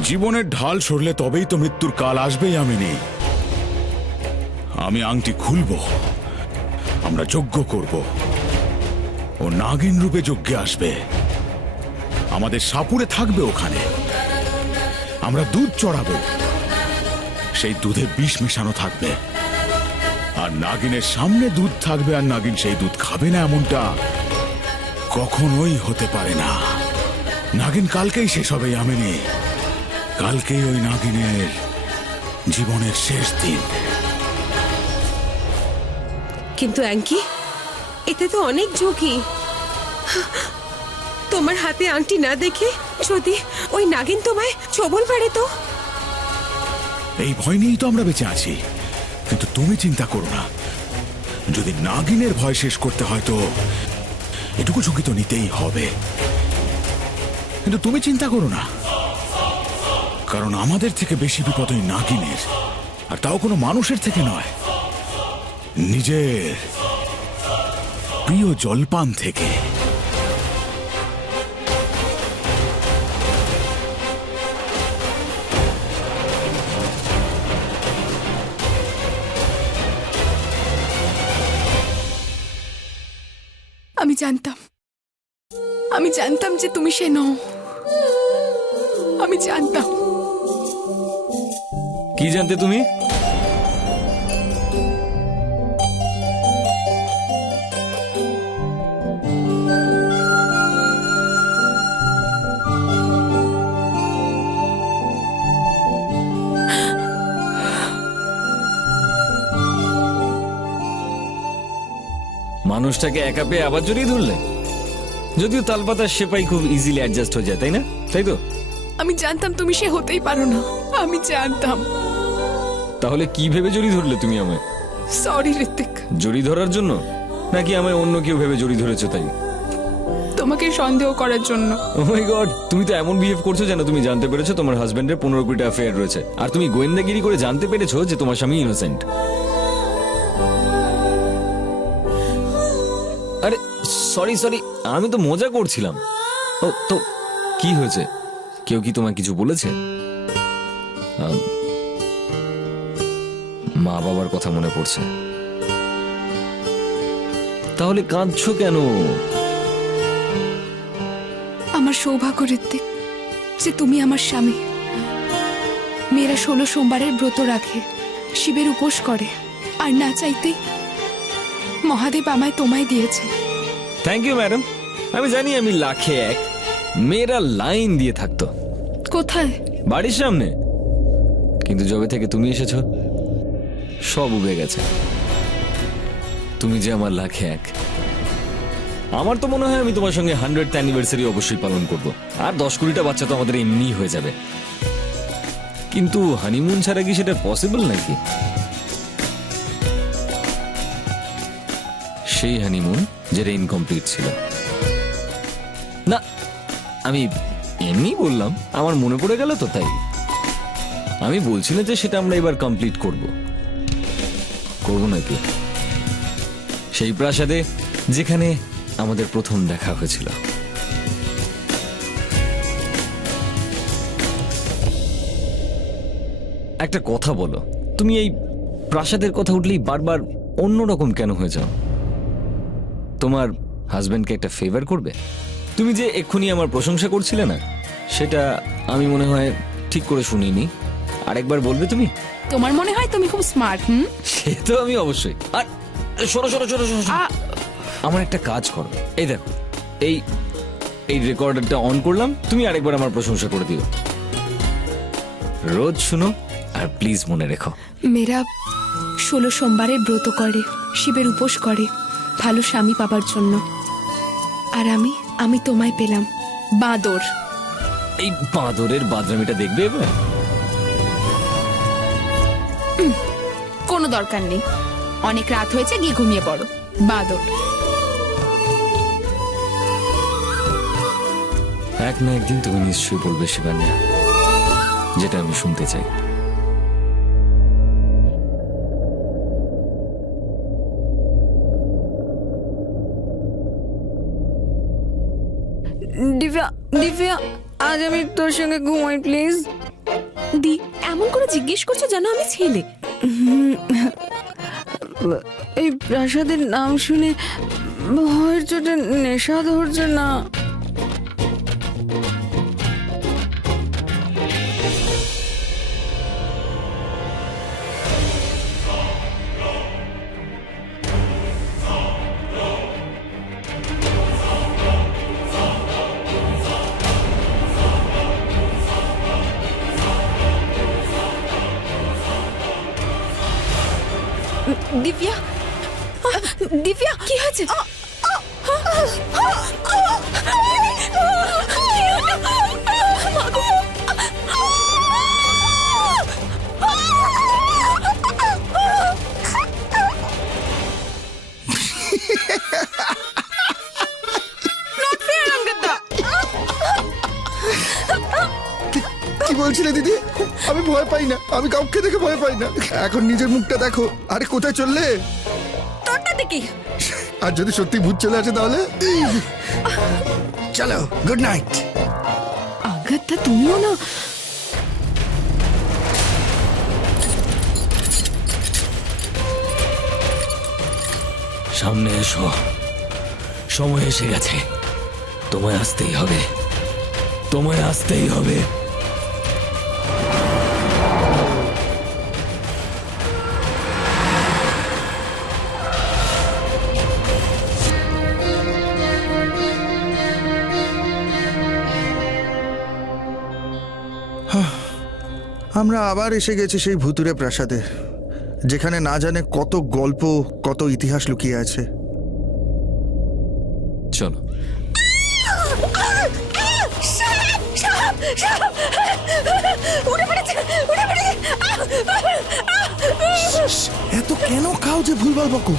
জীবনের ঢাল সরলে তবেই তো মৃত্যুর কাল আসবেই। আমি আংটি খুলবো, আমরা যজ্ঞ করব, ও নাগিন রূপে যজ্ঞে আসবে, আমাদের সাপুরে থাকবে ওখানে। আমরা দুধ চড়াবো, সেই দুধে বিষ মেশানো থাকবে, আর নাগিনের সামনে দুধ থাকবে, আর নাগিন সেই দুধ খাবে না, এমনটা কখনোই হতে পারে না। নাগিন কালকেই শেষ হবে। কালকেই ওই নাগিনের জীবনের শেষ দিন। কিন্তু অ্যাঙ্কি, এতে তো অনেক ঝুঁকি। তোমার হাতে আংটি না দেখে যদি ওই নাগিন তোমায় ছবল পারে তো? এই ভয় নিয়েই তো আমরা বেঁচে আছি। কিন্তু তুমি চিন্তা করো না, যদি নাগিনের ভয় শেষ করতে হয় তো এটুকু ঝুঁকি তো নিতেই হবে। কিন্তু তুমি চিন্তা করো না, কারণ আমাদের থেকে বেশি বিপদ ওই নাগিনের, আর তাও কোনো মানুষের থেকে নয়, নিজের প্রিয় জলপান থেকে। আমি জানতাম যে তুমি সে নও। আমি জানতাম। কি জানতে তুমি? মানুষটাকে একা পেয়ে আবার জড়িয়ে ধরলে? যদিও তালপাতার সেপাই খুব ইজিলি অ্যাডজাস্ট হয়ে যায়, তাই না? তাই তো? আমি জানতাম তুমি সে হতেই পারো না। আমি জানতাম। তাহলে কি ভেবে জড়িয়ে ধরলে তুমি আমায়? সরি ঋত্বিক। জড়িয়ে ধরার জন্য, নাকি আমায় অন্য কেউ ভেবে জড়িয়ে ধরেছো তাই? তোমাকে সন্দেহ করার জন্য। ও মাই গড, তুমি তো এমন বিহেভ করছো যেন তুমি জানতে পেরেছো তোমার হাজবেন্ডের 15-20টা অ্যাফেয়ার রয়েছে, আর তুমি গোয়েন্দাগিরি করে জানতে পেরেছো যে তোমার স্বামী ইনোসেন্ট। আরে সরি সরি, আমি তো মজা করছিলাম। ও তো কি হয়েছে? কেউ কি তোমায় কিছু বলেছে? মা বাবার কথা মনে পড়ছে। তাহলে কাঁদছো কেন? আমার সৌভাগ্য ঋত্বিক যে তুমি আমার স্বামী। মেয়েরা 16 সোমবারের ব্রত রাখে, শিবের উপোস করে, আর না চাইতেই মহাদেব আমায় তোমায় দিয়েছে। Thank you madam. আমি জানি আমি লাখে এক। মেয়েরা লাইন দিয়ে থাকতো। কোথায়? বাড়ির সামনে। কিন্তু যবে থেকে তুমি এসেছো সব উবে গেছে। তুমি যে আমার লাখে এক। আমার তো মনে হয় আমি তোমার সঙ্গে 100th অ্যানিভার্সারি অবশ্যই পালন করব, আর 10-20টা বাচ্চা তো আমাদের এমনি হয়ে যাবে। কিন্তু হানিমুন ছাড়া কি সেটা পসিবল নাকি? সেই হানিমুন যেটা ইনকমপ্লিট ছিল না। আমি এমনি বললাম, আমার মনে পড়ে গেল তো তাই। আমি বলছি না যে সেটা আমরা এবার কমপ্লিট করব নাকি। সেই প্রাসাদে যেখানে আমাদের প্রথম দেখা হয়েছিল। একটা কথা বলো, তুমি এই প্রাসাদের কথা উঠলেই বারবার অন্যরকম কেন হয়ে যাও? তোমার হাজবেন্ডকে একটা ফেভার করবে? তুমি যে এক্ষুনি আমার প্রশংসা করছিলে না, সেটা আমি মনে হয় ঠিক করে শুনিনি। আরেকবার বলবে তুমি? তোমার মনে হয় তুমি খুব স্মার্ট? সে তো আমি অবশ্যই। আর সরো সরো সরো সরো, আমার একটা কাজ করো। এই দেখো, এই এই রেকর্ডারটা অন করলাম, তুমি আরেকবার আমার প্রশংসা করে দিও। রোজ শুনো, আর প্লিজ মনে রেখো, মেয়েরা 16 সোমবারের ব্রত করে, শিবের উপোস করে ভালো স্বামী পাবার জন্য। আর আমি তোমায় পেলাম বাঁদর। এই বাঁদরের বাদরামিটা দেখবে এবার? কোনো দরকার নেই, অনেক রাত হয়েছে, গিয়ে ঘুমিয়ে পড়ো। বাঁদর। এক না একদিন তুমি নিশ্চয়ই বলবে শিবানিয়া, যেটা আমি শুনতে চাই। দিব্যা, দিব্যা, আজ আমি তোর সঙ্গে ঘুমাই প্লিজ। দি, এমন করে জিজ্ঞেস করছো যেন আমি ছেলে। এই প্রাসাদের নাম শুনে ভয়ের চোটে নেশা ধরছে না। দিব্যা দিব্যা কি হয়েছে? কি বলছিলে দিদি? আমি ভয় পাই না, আমি কাউকে দেখে ভয় পাই না। এখন নিজের মুখটা দেখো। আরে কোথায় চললে? তোরটা দেখি। আর যদি সত্যি ভূত চলে আসে তাহলে? চলো, গুড নাইট। আগাতা তুমিও না। সামনে এসো, সময় এসে গেছে। তোমায় আসতেই হবে, তোমায় আসতেই হবে। আমরা আবার এসে গেছি সেই ভুতুরে প্রাসাদে, যেখানে না জানে কত গল্প, কত ইতিহাস লুকিয়ে আছে। চলো। এত কেন খাও যে ভুলভাল বকো?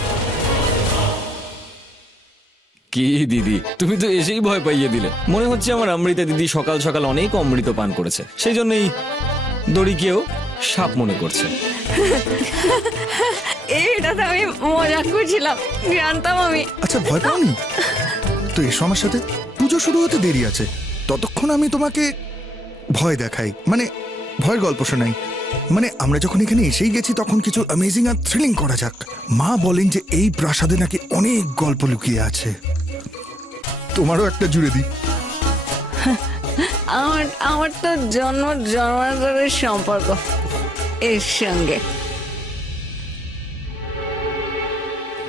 কি দিদি, তুমি তো এসেই ভয় পাইয়ে দিলে। মনে হচ্ছে আমার অমৃতা দিদি সকাল সকাল অনেক অমৃত পান করেছে, সেই জন্যই দড়িকেও সাপ মনে করছে। এটা তো আমি মজা করছিলাম, জানতাম আমি। আচ্ছা, ভয় পাওনি তো? এসো আমার সাথে, পুজো শুরু হতে দেরি আছে। ততক্ষণ আমি তোমাকে ভয় দেখাই, মানে ভয়ের গল্প শোনাই। মানে আমরা যখন এখানে এসেই গেছি তখন কিছু অ্যামেজিং আর থ্রিলিং করা যাক। মা বলেন যে এই প্রাসাদে নাকি অনেক গল্প লুকিয়ে আছে। তোমারও একটা জুড়ে দিই। আমার তো জন্মান্তরের সম্পর্ক এর সঙ্গে।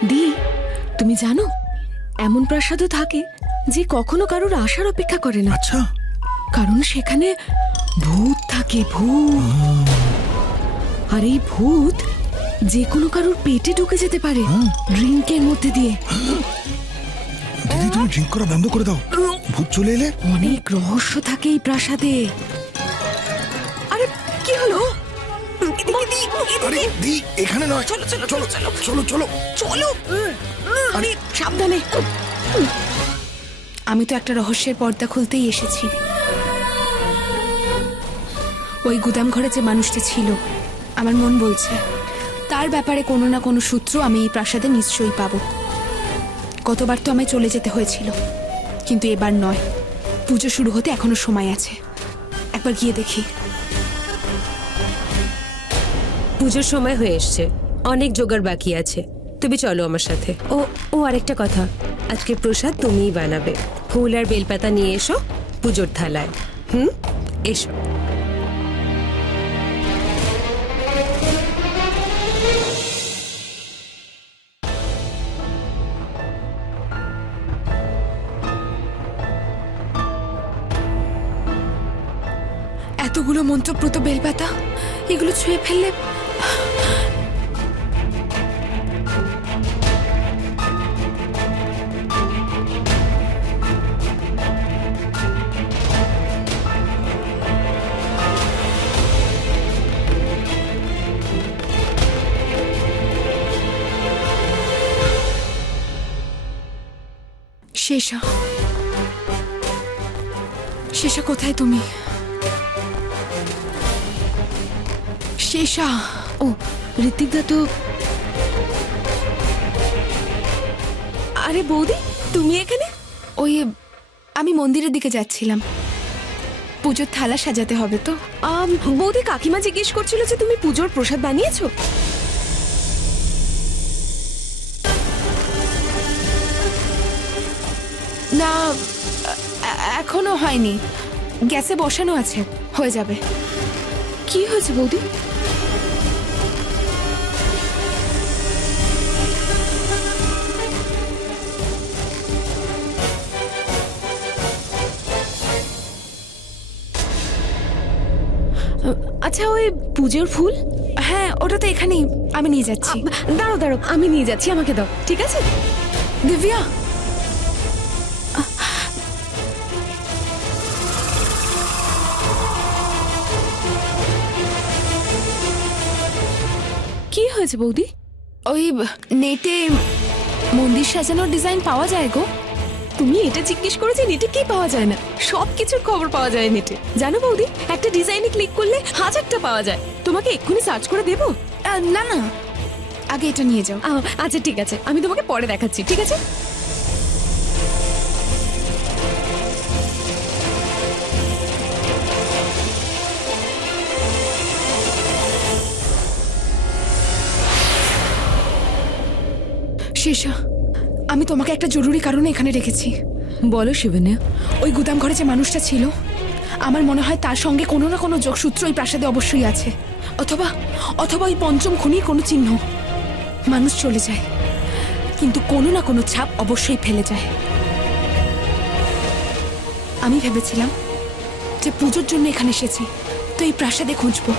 দি, তুমি জানো এমন প্রাসাদও থাকে যে কখনো কারোর আসার অপেক্ষা করে না। আচ্ছা, কারণ সেখানে ভূত থাকে, ভূত। আর এই ভূত যে কোনো কারোর পেটে ঢুকে যেতে পারে ড্রিঙ্কের মধ্যে দিয়ে। দিদি, তুমি ড্রিঙ্ক করা বন্ধ করে দাও, ভূত চলে এলে। অনেক রহস্য থাকে এই প্রাসাদে। আরে কি হলো? আরে দি, এখানে নয়। চলো চলো চলো চলো চলো চলো চলো। আরে সাবধানে। আমি তো একটা রহস্যের পর্দা খুলতেই এসেছি। ওই গুদাম ঘরে যে মানুষটা ছিল, আমার মন বলছে তার ব্যাপারে কোনো না কোনো সূত্র আমি এই প্রাসাদে নিশ্চয়ই পাবো। গতবার তো আমায় চলে যেতে হয়েছিল, কিন্তু এবার নয়। পুজো শুরু হতে এখনো সময় আছে, একবার গিয়ে দেখি। পুজোর সময় হয়ে এসছে, অনেক জোগাড় বাকি আছে। তুমি চলো আমার সাথে। ও আরেকটা কথা, আজকে প্রসাদ তুমিই বানাবে। ফুল আর বেলপাতা নিয়ে এসো পুজোর থালায়। এসো। এতগুলো মন্ত্রপ্রত বেলপাতা, এগুলো ছুঁয়ে ফেললে শেষা, শেষা কোথায় তুমি? শেষা। ও ঋত্বিকদা তো। আরে বৌদি, তুমি এখানে? ওই আমি মন্দিরের দিকে যাচ্ছিলাম, পুজোর থালা সাজাতে হবে তো। বৌদি, কাকিমা জিজ্ঞেস করছিল যে তুমি পুজোর প্রসাদ বানিয়েছো। না, এখনো হয়নি, গ্যাসে বসানো আছে, হয়ে যাবে। কি হয়েছে বৌদি? আচ্ছা, ওই পুজোর ফুল? হ্যাঁ, ওটা তো এখানেই, আমি নিয়ে যাচ্ছি। দাঁড়ো দাঁড়ো, আমি নিয়ে যাচ্ছি, আমাকে দাও, ঠিক আছে? দিব্যা, কি হয়েছে বৌদি? ওই নেটে মন্দির সাজানোর ডিজাইন পাওয়া যায় গো। তুমি এটা জিজ্ঞেস করেছো নেটে কি পাওয়া যায় না? সব কিছুর খবর পাওয়া যায় নেটে, জানো বৌদি? একটা ডিজাইনে ক্লিক করলে 1000টা পাওয়া যায়। তোমাকে এক্ষুনি সার্চ করে দেবো? না না, আগে এটা নিয়ে যাও। আচ্ছা ঠিক আছে, আমি তোমাকে পরে দেখাচ্ছি, ঠিক আছে? শেষা, আমি তোমাকে একটা জরুরি কারণে এখানে রেখেছি। বলো শিবন্যা। ওই গুদাম ঘরে যে মানুষটা ছিল, আমার মনে হয় তার সঙ্গে কোনো না কোনো যোগসূত্র ওই প্রাসাদে অবশ্যই আছে। অথবা অথবা ওই পঞ্চম খুনির কোনো চিহ্ন। মানুষ চলে যায়, কিন্তু কোনো না কোনো ছাপ অবশ্যই ফেলে যায়। আমি ভেবেছিলাম যে পুজোর জন্য এখানে এসেছি, তো এই প্রাসাদে খুঁজবো,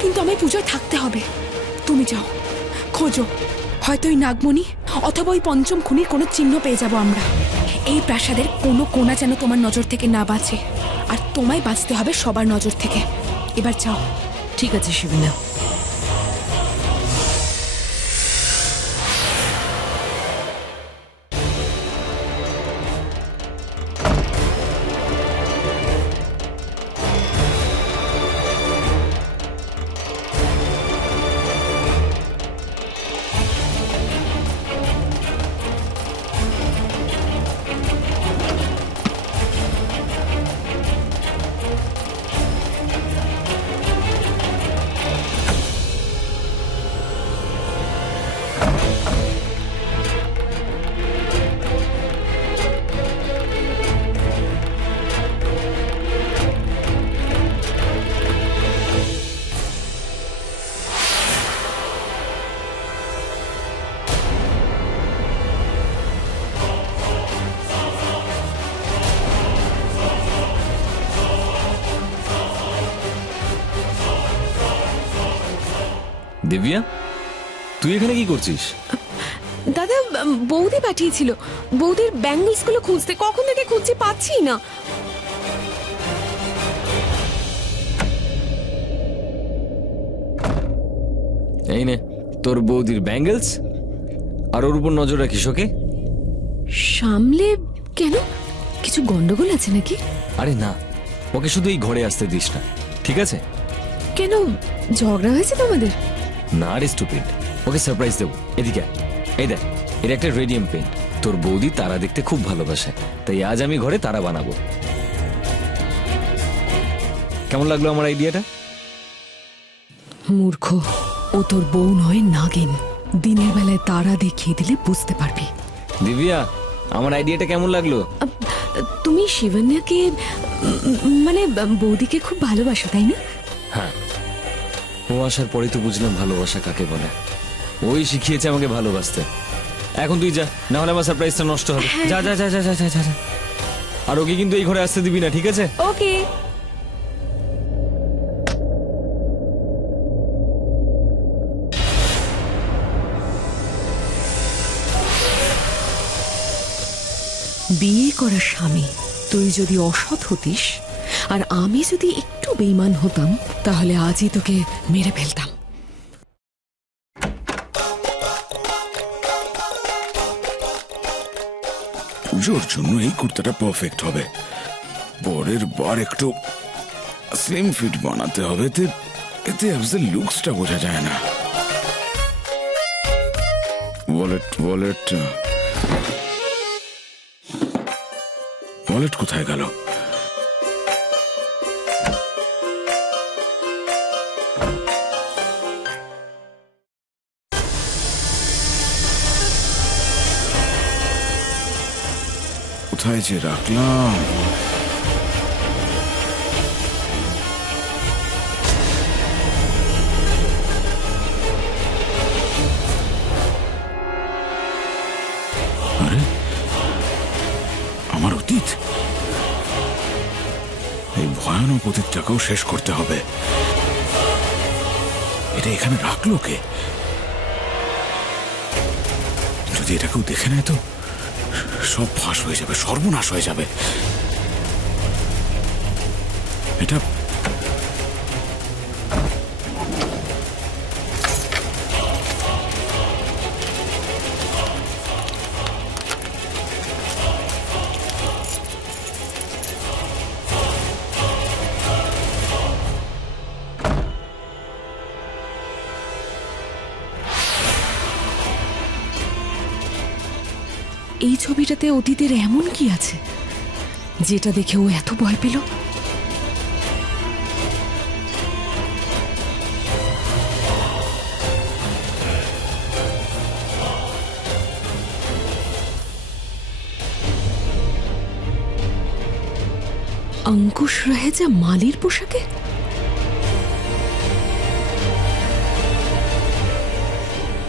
কিন্তু আমায় পুজোয় থাকতে হবে। তুমি যাও, খোঁজো, হয়তো ওই নাগমণি অথবা ওই পঞ্চম খুনির কোনো চিহ্ন পেয়ে যাব আমরা। এই প্রাসাদের কোনো কোণা যেন তোমার নজর থেকে না বাঁচে, আর তোমায় বাঁচতে হবে সবার নজর থেকে। এবার যাও। ঠিক আছে শিবন্যা। দিব্যা, তুই এখানে কি করছিস? দাদা, বৌদি পাঠিয়েছিল বৌদির ব্যাঙ্গলস গুলো খুঁজতে। কখন থেকে খুঁজছি, পাচ্ছি না। এই নে তোর বৌদির ব্যাঙ্গেলস, আর ওর উপর নজর রাখিস, ওকে? সামলে কেন? কিছু গন্ডগোল আছে নাকি? আরে না, ওকে শুধু এই ঘরে আসতে দিস না, ঠিক আছে? কেন, ঝগড়া হয়েছে তোমাদের? না রে স্টুপিড, ওকে সারপ্রাইজ দেবো। এদিকে আয়। এই দেখ, এটা একটা রেডিয়াম পেইন্ট। তোর বৌদি তারা দেখতে খুব ভালোবাসে, তাই আজ আমি ঘরে তারা বানাবো। কেমন লাগলো আমার আইডিয়াটা? মূর্খ, ও তোর বউ নয়, নাগিন। দিনের বেলায় তারা দেখিয়ে দিলে বুঝতে পারবি। দিব্যা, আমার আইডিয়াটা কেমন লাগলো? তুমি শিবন্যাকে মানে বৌদিকে খুব ভালোবাসো, তাই না? হ্যাঁ, ও আসার পরে তো বুঝলাম ভালোবাসা কাকে বলে। ওই শিখিয়েছে আমাকে ভালোবাসতে। এখন তুই যা, না হলে আমার সারপ্রাইজটা নষ্ট হবে। যা যা যা যা যা যা। আর ওকে কিন্তু এই ঘরে আসতে দিবি না, ঠিক আছে? ওকে। বিয়ে করা স্বামী তুই যদি অসৎ হতিস আর আমি যদি একটু বেঈমান হতাম, তাহলে আজই তোকে মেরে ফেলতাম। পুজোর জন্য এই কুর্তাটা পারফেক্ট হবে। পরের বার একটু স্লিম ফিট বানাতে হবে, এতে লুকসটা বোঝা যায় না। ওয়ালেট ওয়ালেট ওয়ালেট কোথায় গেল? কোথায় যে রাখলাম? আরে, আমার অতীত, এই ভয়ানক অতীতটাকেও শেষ করতে হবে। এটা এখানে রাখলো কে? যদি এটা কেউ দেখে নেয় তো সব ফাঁস হয়ে যাবে, সর্বনাশ হয়ে যাবে। এটা এই ছবিটাতে অতীতের এমন কি আছে যেটা দেখে ও এত ভয় পেল? অঙ্কুশ রাহেজা মালির পোশাকে?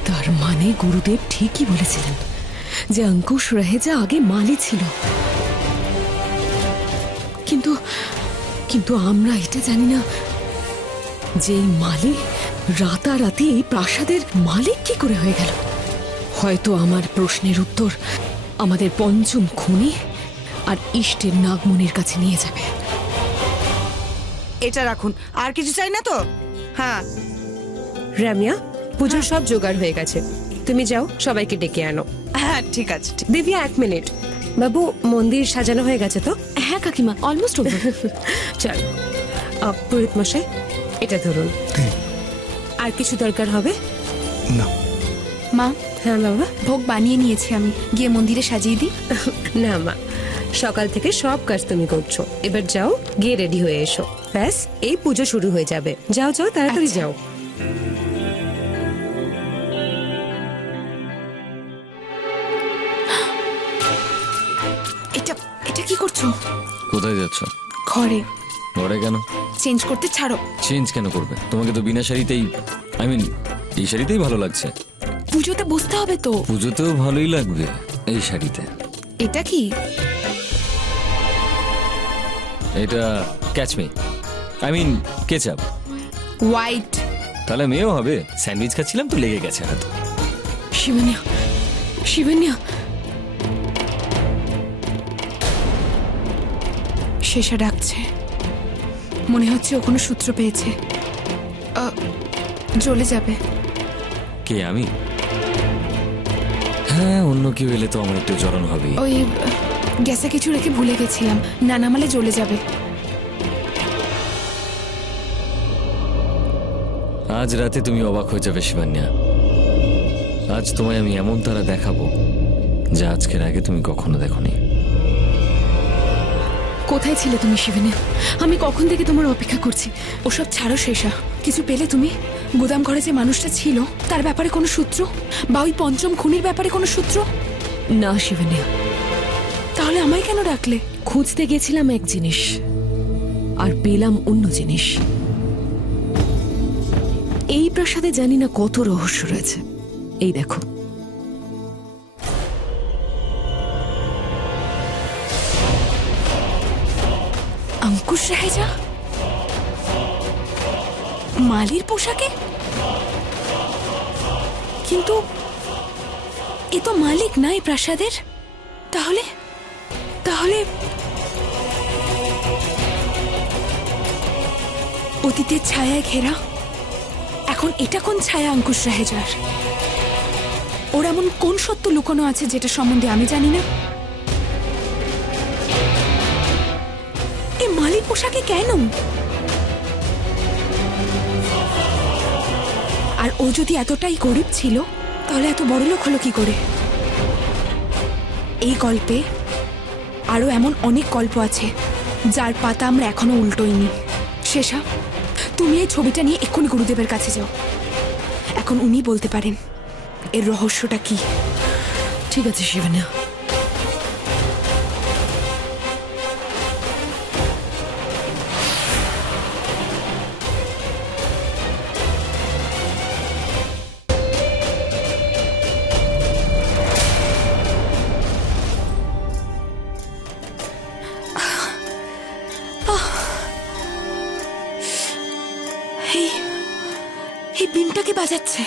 তার মানে গুরুদেব ঠিকই বলেছিলেন যে অঙ্কুশ রাহেজা আগে মালি ছিল। কিন্তু কিন্তু আমরা এটা জানি না যে এই মালি রাতারাতি এই প্রাসাদের মালিক কি করে হয়ে গেল। হয়তো আমার প্রশ্নের উত্তর আমাদের পঞ্চম খুনি আর ইষ্টের নাগমণির কাছে নিয়ে যাবে। এটা রাখুন, আর কিছু চাই না তো? হ্যাঁ রামিয়া, পুজোর সব জোগাড় হয়ে গেছে, তুমি যাও সবাইকে ডেকে আনো। হ্যাঁ ঠিক আছে। দিব্যা 1 মিনিট। বাবু, মন্দির সাজানো হয়ে গেছে তো? হ্যাঁ কাকিমা, অলমোস্ট ওভার। চল পুরোহিত মশাই, এটা ধরুন। আর কিছু দরকার হবে? না। মা, হ্যাঁ বাবা। ভোগ বানিয়ে নিয়েছি আমি, গিয়ে মন্দিরে সাজিয়ে দিই। না মা, সকাল থেকে সব কাজ তুমি করছো, এবার যাও গিয়ে রেডি হয়ে এসো, ব্যাস এই পুজো শুরু হয়ে যাবে। যাও যাও, তাড়াতাড়ি যাও। এটা এটা কি করছো? কোথায় যাচ্ছ? ঘরে। ঘরে কেন? চেঞ্জ করতে ছাড়ো। চেঞ্জ কেন করবে? তোমাকে তো বিনা শাড়িতেই, আই মিন এই শাড়িতেই ভালো লাগছে। পুজোতে বসতে হবে তো। পুজোতেও ভালোই লাগবে এই শাড়িতে। এটা কি? এটা ক্যাচমি, আই মিন কেচাপ। হোয়াইট। তাহলে মেয়েও হবে। স্যান্ডউইচ খাচ্ছিলাম তো লেগে গেছে হাত। শিবানিয়া, শিবানিয়া, শেষা ডাকছে, মনে হচ্ছে ও কোনো সূত্র পেয়েছে। জ্বলে যাবে। কে, আমি? হ্যাঁ, অন্য কেউ এলে তো আমার একটু জ্বলন হবে। ওই গ্যাসে কিছু রেখে ভুলে গেছিলাম, না নামালে জ্বলে যাবে। আজ রাতে তুমি অবাক হয়ে যাবে শিবান্যা। আজ তোমায় আমি এমন তারা দেখাবো যা আজকের আগে তুমি কখনো দেখোনি। কোথায় ছিলে তুমি শিবানিয়া? আমি কখন থেকে তোমার অপেক্ষা করছি। ওসব ছাড়ো শেষা। কিছু পেলে তুমি? গুদাম ঘরে যে মানুষটা ছিল তার ব্যাপারে কোনো সূত্র, বা ওই পঞ্চম খুনির ব্যাপারে কোনো সূত্র? না শিবানিয়া। তাহলে আমায় কেন ডাকলে? খুঁজতে গেছিলাম এক জিনিস আর পেলাম অন্য জিনিস। এই প্রাসাদে জানি না কত রহস্য রয়েছে। এই দেখো, অঙ্কুশ রাহেজা মালির পোশাকে? কিন্তু এ তো মালিক না এই প্রাসাদের। তাহলে তাহলে অতীতের ছায়ায় ঘেরা। এখন এটা কোন ছায়া অঙ্কুশ রাহেজার? ওর এমন কোন সত্য লুকোনো আছে যেটা সম্বন্ধে আমি জানি না? এই মালির পোশাকে কেন? আর ও যদি এতটাই গরিব ছিল তাহলে এত বড় লোক হলো কি করে? এই গল্পে আরো এমন অনেক গল্প আছে যার পাতা আমরা এখনো উল্টোইনি। শেষা, তুমি এই ছবিটা নিয়ে এক্ষুনি গুরুদেবের কাছে যাও। এখন উনি বলতে পারেন এর রহস্যটা কি। ঠিক আছে শিবানিয়া। এই বিনটা কে বাজাচ্ছে?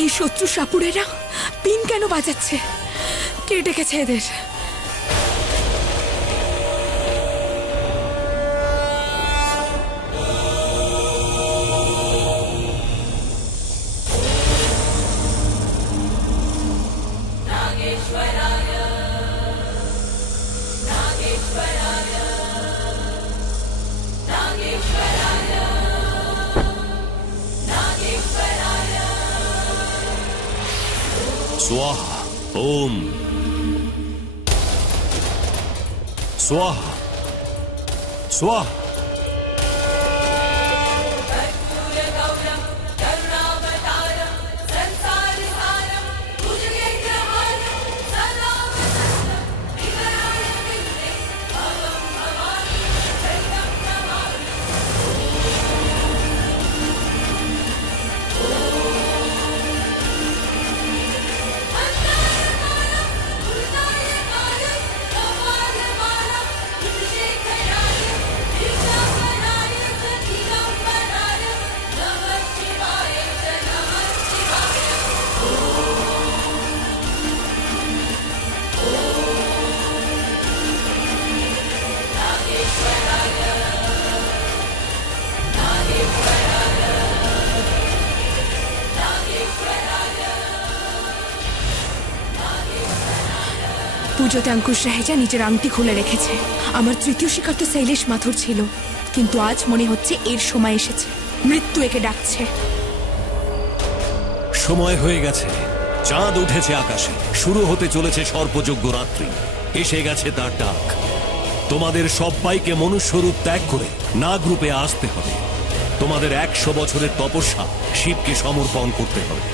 এই শত্রু সাপুড়েরা পিন কেন বাজাচ্ছে? কে ডেকেছে এদের? स्वाहा ओम स्वाहा स्वाहा পুজোতে অঙ্কুশ রাহেজা নিজের আংটি খুলে রেখেছে। আমার তৃতীয় শিকার তো শৈলেশ মাথুর ছিল, কিন্তু আজ মনে হচ্ছে এর সময় এসেছে। মৃত্যু একে ডাকছে। সময় হয়ে গেছে, চাঁদ উঠেছে আকাশে, শুরু হতে চলেছে সর্পযজ্ঞ রাত্রি। এসে গেছে তার ডাক। তোমাদের সবাইকে মনুষ্যরূপ ত্যাগ করে নাগ রূপে আসতে হবে। তোমাদের 100 বছরের তপস্যা শিবকে সমর্পণ করতে হবে।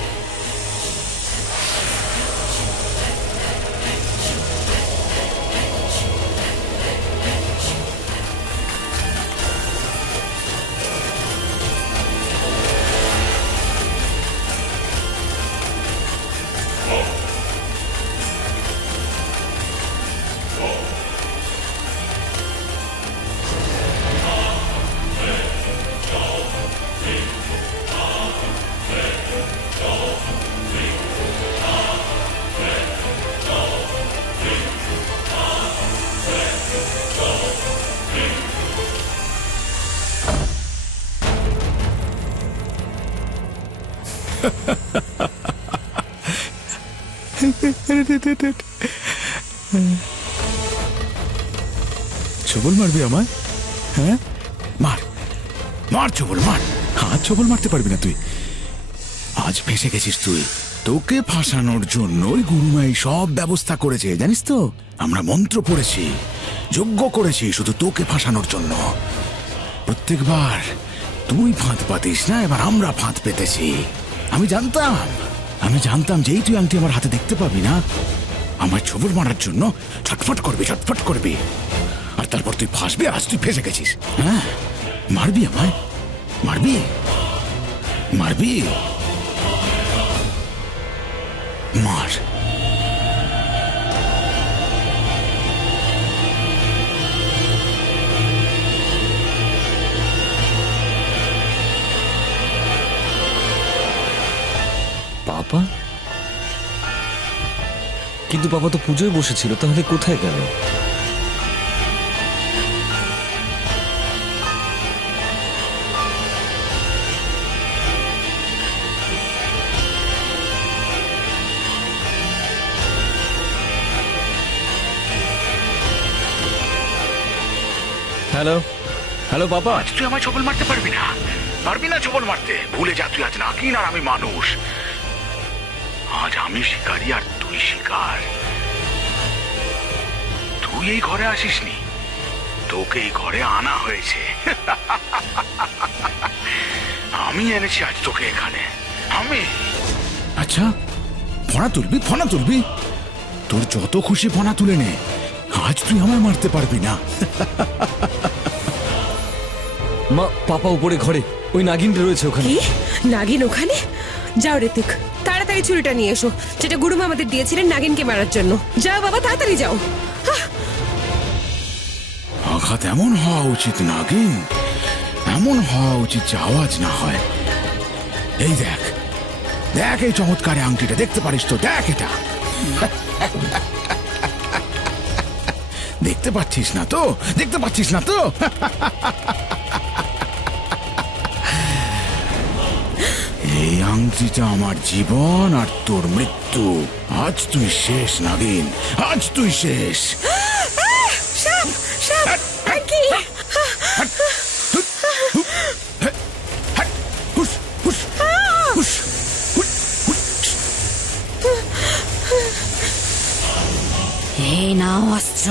ছবল মারবি আমায়? হ্যাঁ, মার মার ছবল মার। হাত ছবল মারতে পারবি না তুই। আজ ফেঁসে গেছিস তুই। তোকে ফাঁসানোর জন্যই গুরুমা এই সব ব্যবস্থা করেছে, জানিস তো? আমরা মন্ত্র পড়েছি, যজ্ঞ করেছি শুধু তোকে ফাঁসানোর জন্য। প্রত্যেকবার তুই ফাঁদ পাতিস না, এবার আমরা ফাঁদ পেতেছি। আমি জানতাম যেই তুই আংটি আমার হাতে দেখতে পাবি না, আমার ছবল মারার জন্য ছটফট করবি, আর তারপর তুই ফাঁসবি। আজ তুই ফেঁসে গেছিস। হ্যাঁ, মারবি আমায়? মারবি? মার। পাপা? কিন্তু পাপা তো পুজোয় বসেছিল, তাহলে কোথায় গেল? Hello hello papa. আজ তুই আমায় ছবল মারতে পারবি না ছবল মারতে। ভুলে যা, তুই আজ নাগিন আর আমি মানুষ। আজ আমি শিকারি আর তুই শিকার। তুই এই ঘরে আসিসনি, তোকে এই ঘরে আনা হয়েছে। আমি এনেছি আজ তোকে এখানে, আমি। আচ্ছা, ফনা তুলবি, ফনা তুলবি, তোর যত খুশি ফনা তুলে নে, আজ তুই আমায় মারতে পারবি না। মা, পাপা উপরে ঘরে, ওই নাগিনটা রয়েছে ওখানে। কি নাগিন ওখানে? যাও ঋতিক, তাড়াতাড়ি ছুরিটা নিয়ে এসো, যেটা গুরুমা আমাদের দিয়েছিলেন নাগিনকে মারার জন্য। যাও বাবা, তাড়াতাড়ি যাও। আঘাত এমন হওয়া উচিত নাগিন, এমন হওয়া উচিত যে আওয়াজ না হয়। এই দেখ, দেখ এই চমৎকার আংটিটা, দেখতে পারিস তো? দেখ এটা, দেখতে পাচ্ছিস না তো? দেখতে পাচ্ছিস না তো? এই আংটিটা আমার জীবন আর তোর মৃত্যু। আজ তুই শেষ নাগিন, আজ তুই শেষ। এই নাও অস্ত্র।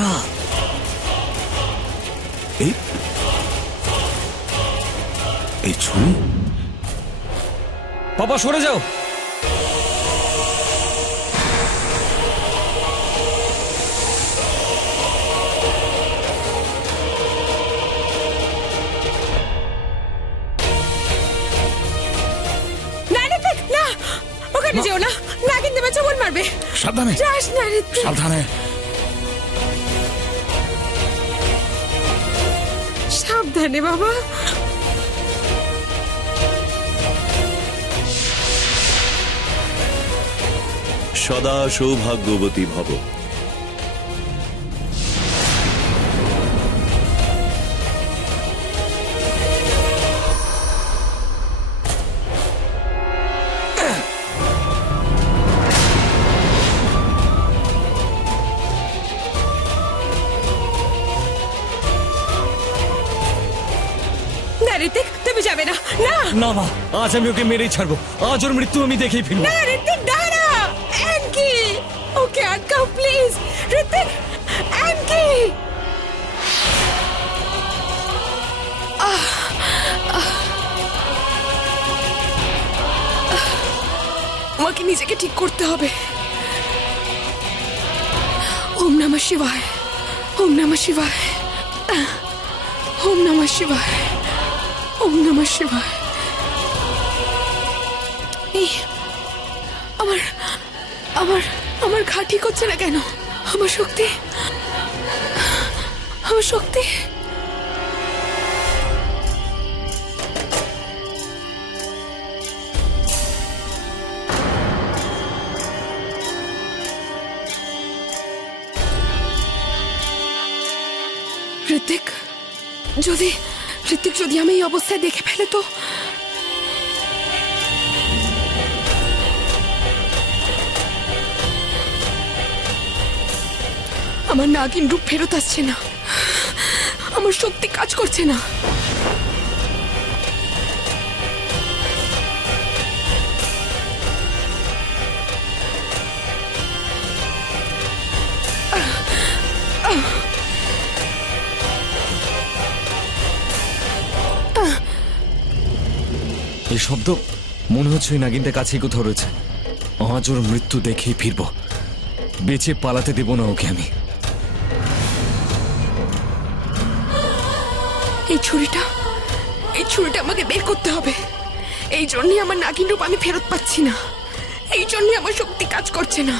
এই ছুরি? পাপা সরে যাও। ওখানে যেও না, নাগিন দেবে চমন মারবে। সাবধানে যাস না ঋতিক, সাবধানে। সাবধানে বাবা। সদা সৌভাগ্যবতী ভব। ঋতিক, তুমি যাবে না। না না মা, আজ আমি ওকে মেরেই ছাড়বো। আজ ওর মৃত্যু আমি দেখেই ফিরবো। না ঋতিক, দাঁড়া। অ্যাঙ্কি, ওকে আটকাও প্লিজ। ঋতিক, অ্যাঙ্কি। আমাকে নিজেকে ঠিক করতে হবে। ওম নমঃ শিবায়, ওম নমঃ শিবায়, ওম নমঃ শিবায়, ওম নমঃ শিবায়। এই আমার আমার আমার ঘা ঠিক হচ্ছে না কেন? আমার শক্তি, আমার শক্তি। ঋতিক যদি আমি এই অবস্থায় দেখে ফেলে তো? আমার নাগিন রূপ ফেরত আসছে না, আমার শক্তি কাজ করছে না। এই শব্দ মনে হচ্ছে ওই নাগিনটা কাছেই কোথাও রয়েছে। আজ ওর মৃত্যু দেখেই ফিরবো, বেঁচে পালাতে দেব না ওকে আমি। এই ছুরিটা আমাকে বের করতে হবে। এই জন্যই আমার নাগিন রূপ আমি ফেরত পাচ্ছি না, এই জন্যই আমার শক্তি কাজ করছে না।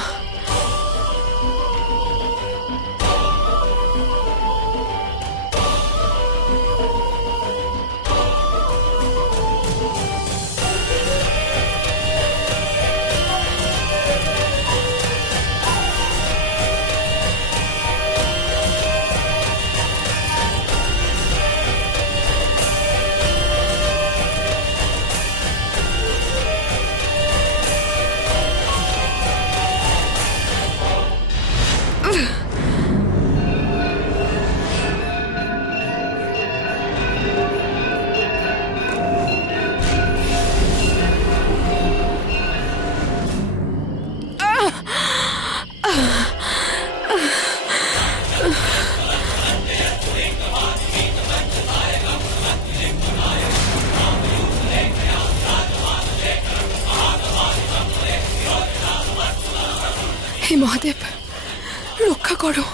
হে মহাদেব, রক্ষা করো।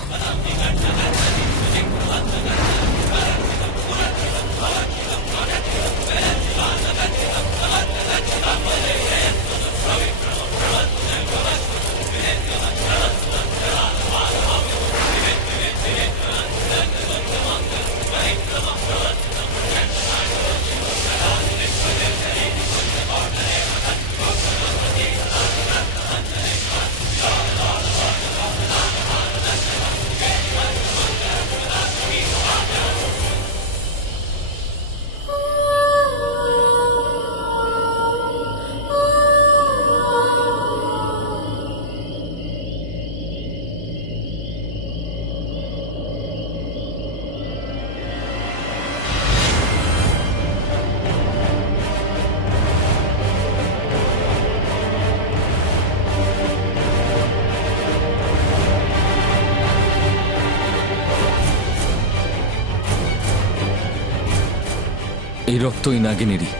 এই রক্ত ওই নাগিনেরই।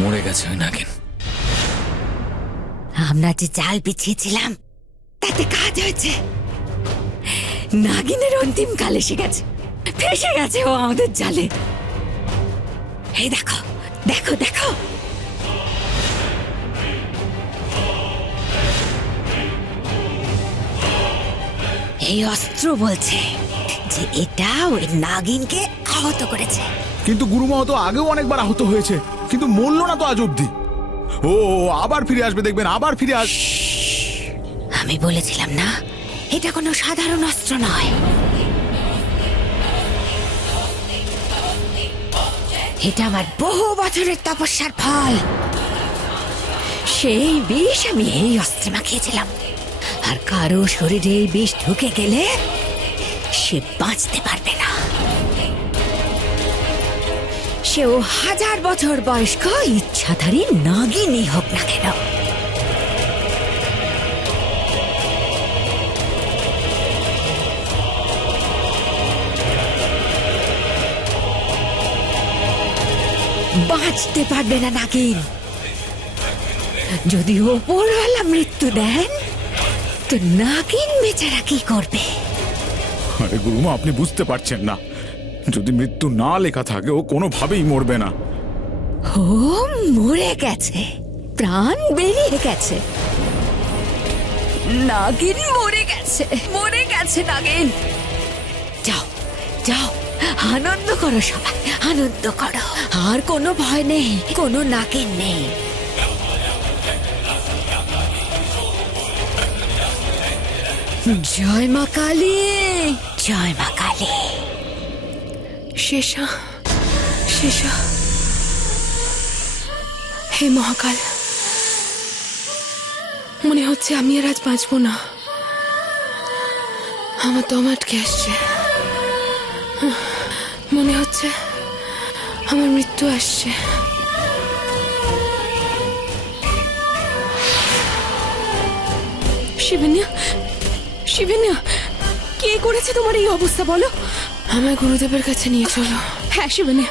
মরে গেছে ওই নাগিন। আমরা যে জাল বিছিয়েছিলাম তাতে কাজ হয়েছে। নাগিনের অন্তিম কাল এসে গেছে, ফেসে গেছে ও আমাদের জালে। এই দেখো দেখো দেখো, এই অস্ত্র বলছে যে এটা ওই নাগিনকে আহত করেছে। কিন্তু গুরুমা তো আগেও অনেকবার আহত হয়েছে, কিন্তু মরল না তো আজ অব্দি। ও আবার ফিরে আসবে, দেখবেন আবার ফিরে আস। আমি বলেছিলাম না, এটা কোনো সাধারণ অস্ত্র নয়। এটা আমার বহু বছরের তপস্যার ফল। সেই বিষ আমি এই অস্ত্রে মাখিয়েছিলাম, আর কারো শরীরে এই বিষ ঢুকে গেলে সে বাঁচতে পারবে না। সেও 1000 বছর বয়স্ক ইচ্ছাধারী নাগিনই হোক না কেন। বাঁচতে পারবে না নাগিন। যদি ওপরওয়ালা মৃত্যু দেন তো নাগিন বেচারা কি করবে? আরে গুরুমা, আপনি বুঝতে পারছেন না, যদি মৃত্যু না লেখা থাকে ও কোনোভাবেই মরবে না। ও মরে গেছে, প্রাণ বেরিয়ে গেছে। নাগিন মরে গেছে, মরে গেছে নাগিন। যাও যাও, আনন্দ করো সবাই, আনন্দ করো। আর কোনো ভয় নেই, কোনো নাগিন নেই। জয় মা কালী, জয় মা কালী। শেষা, শেষা, হে মহাকাল, মনে হচ্ছে আমি আর আজ বাঁচবো না। আমার দম আটকে আসছে, মনে হচ্ছে আমার মৃত্যু আসছে। শিবন্যা, শিবন্যা, কে করেছে তোমার এই অবস্থা বলো? আমার গুরুদেবের কাছে নিয়ে চলো। হ্যাঁ শিবন্যা,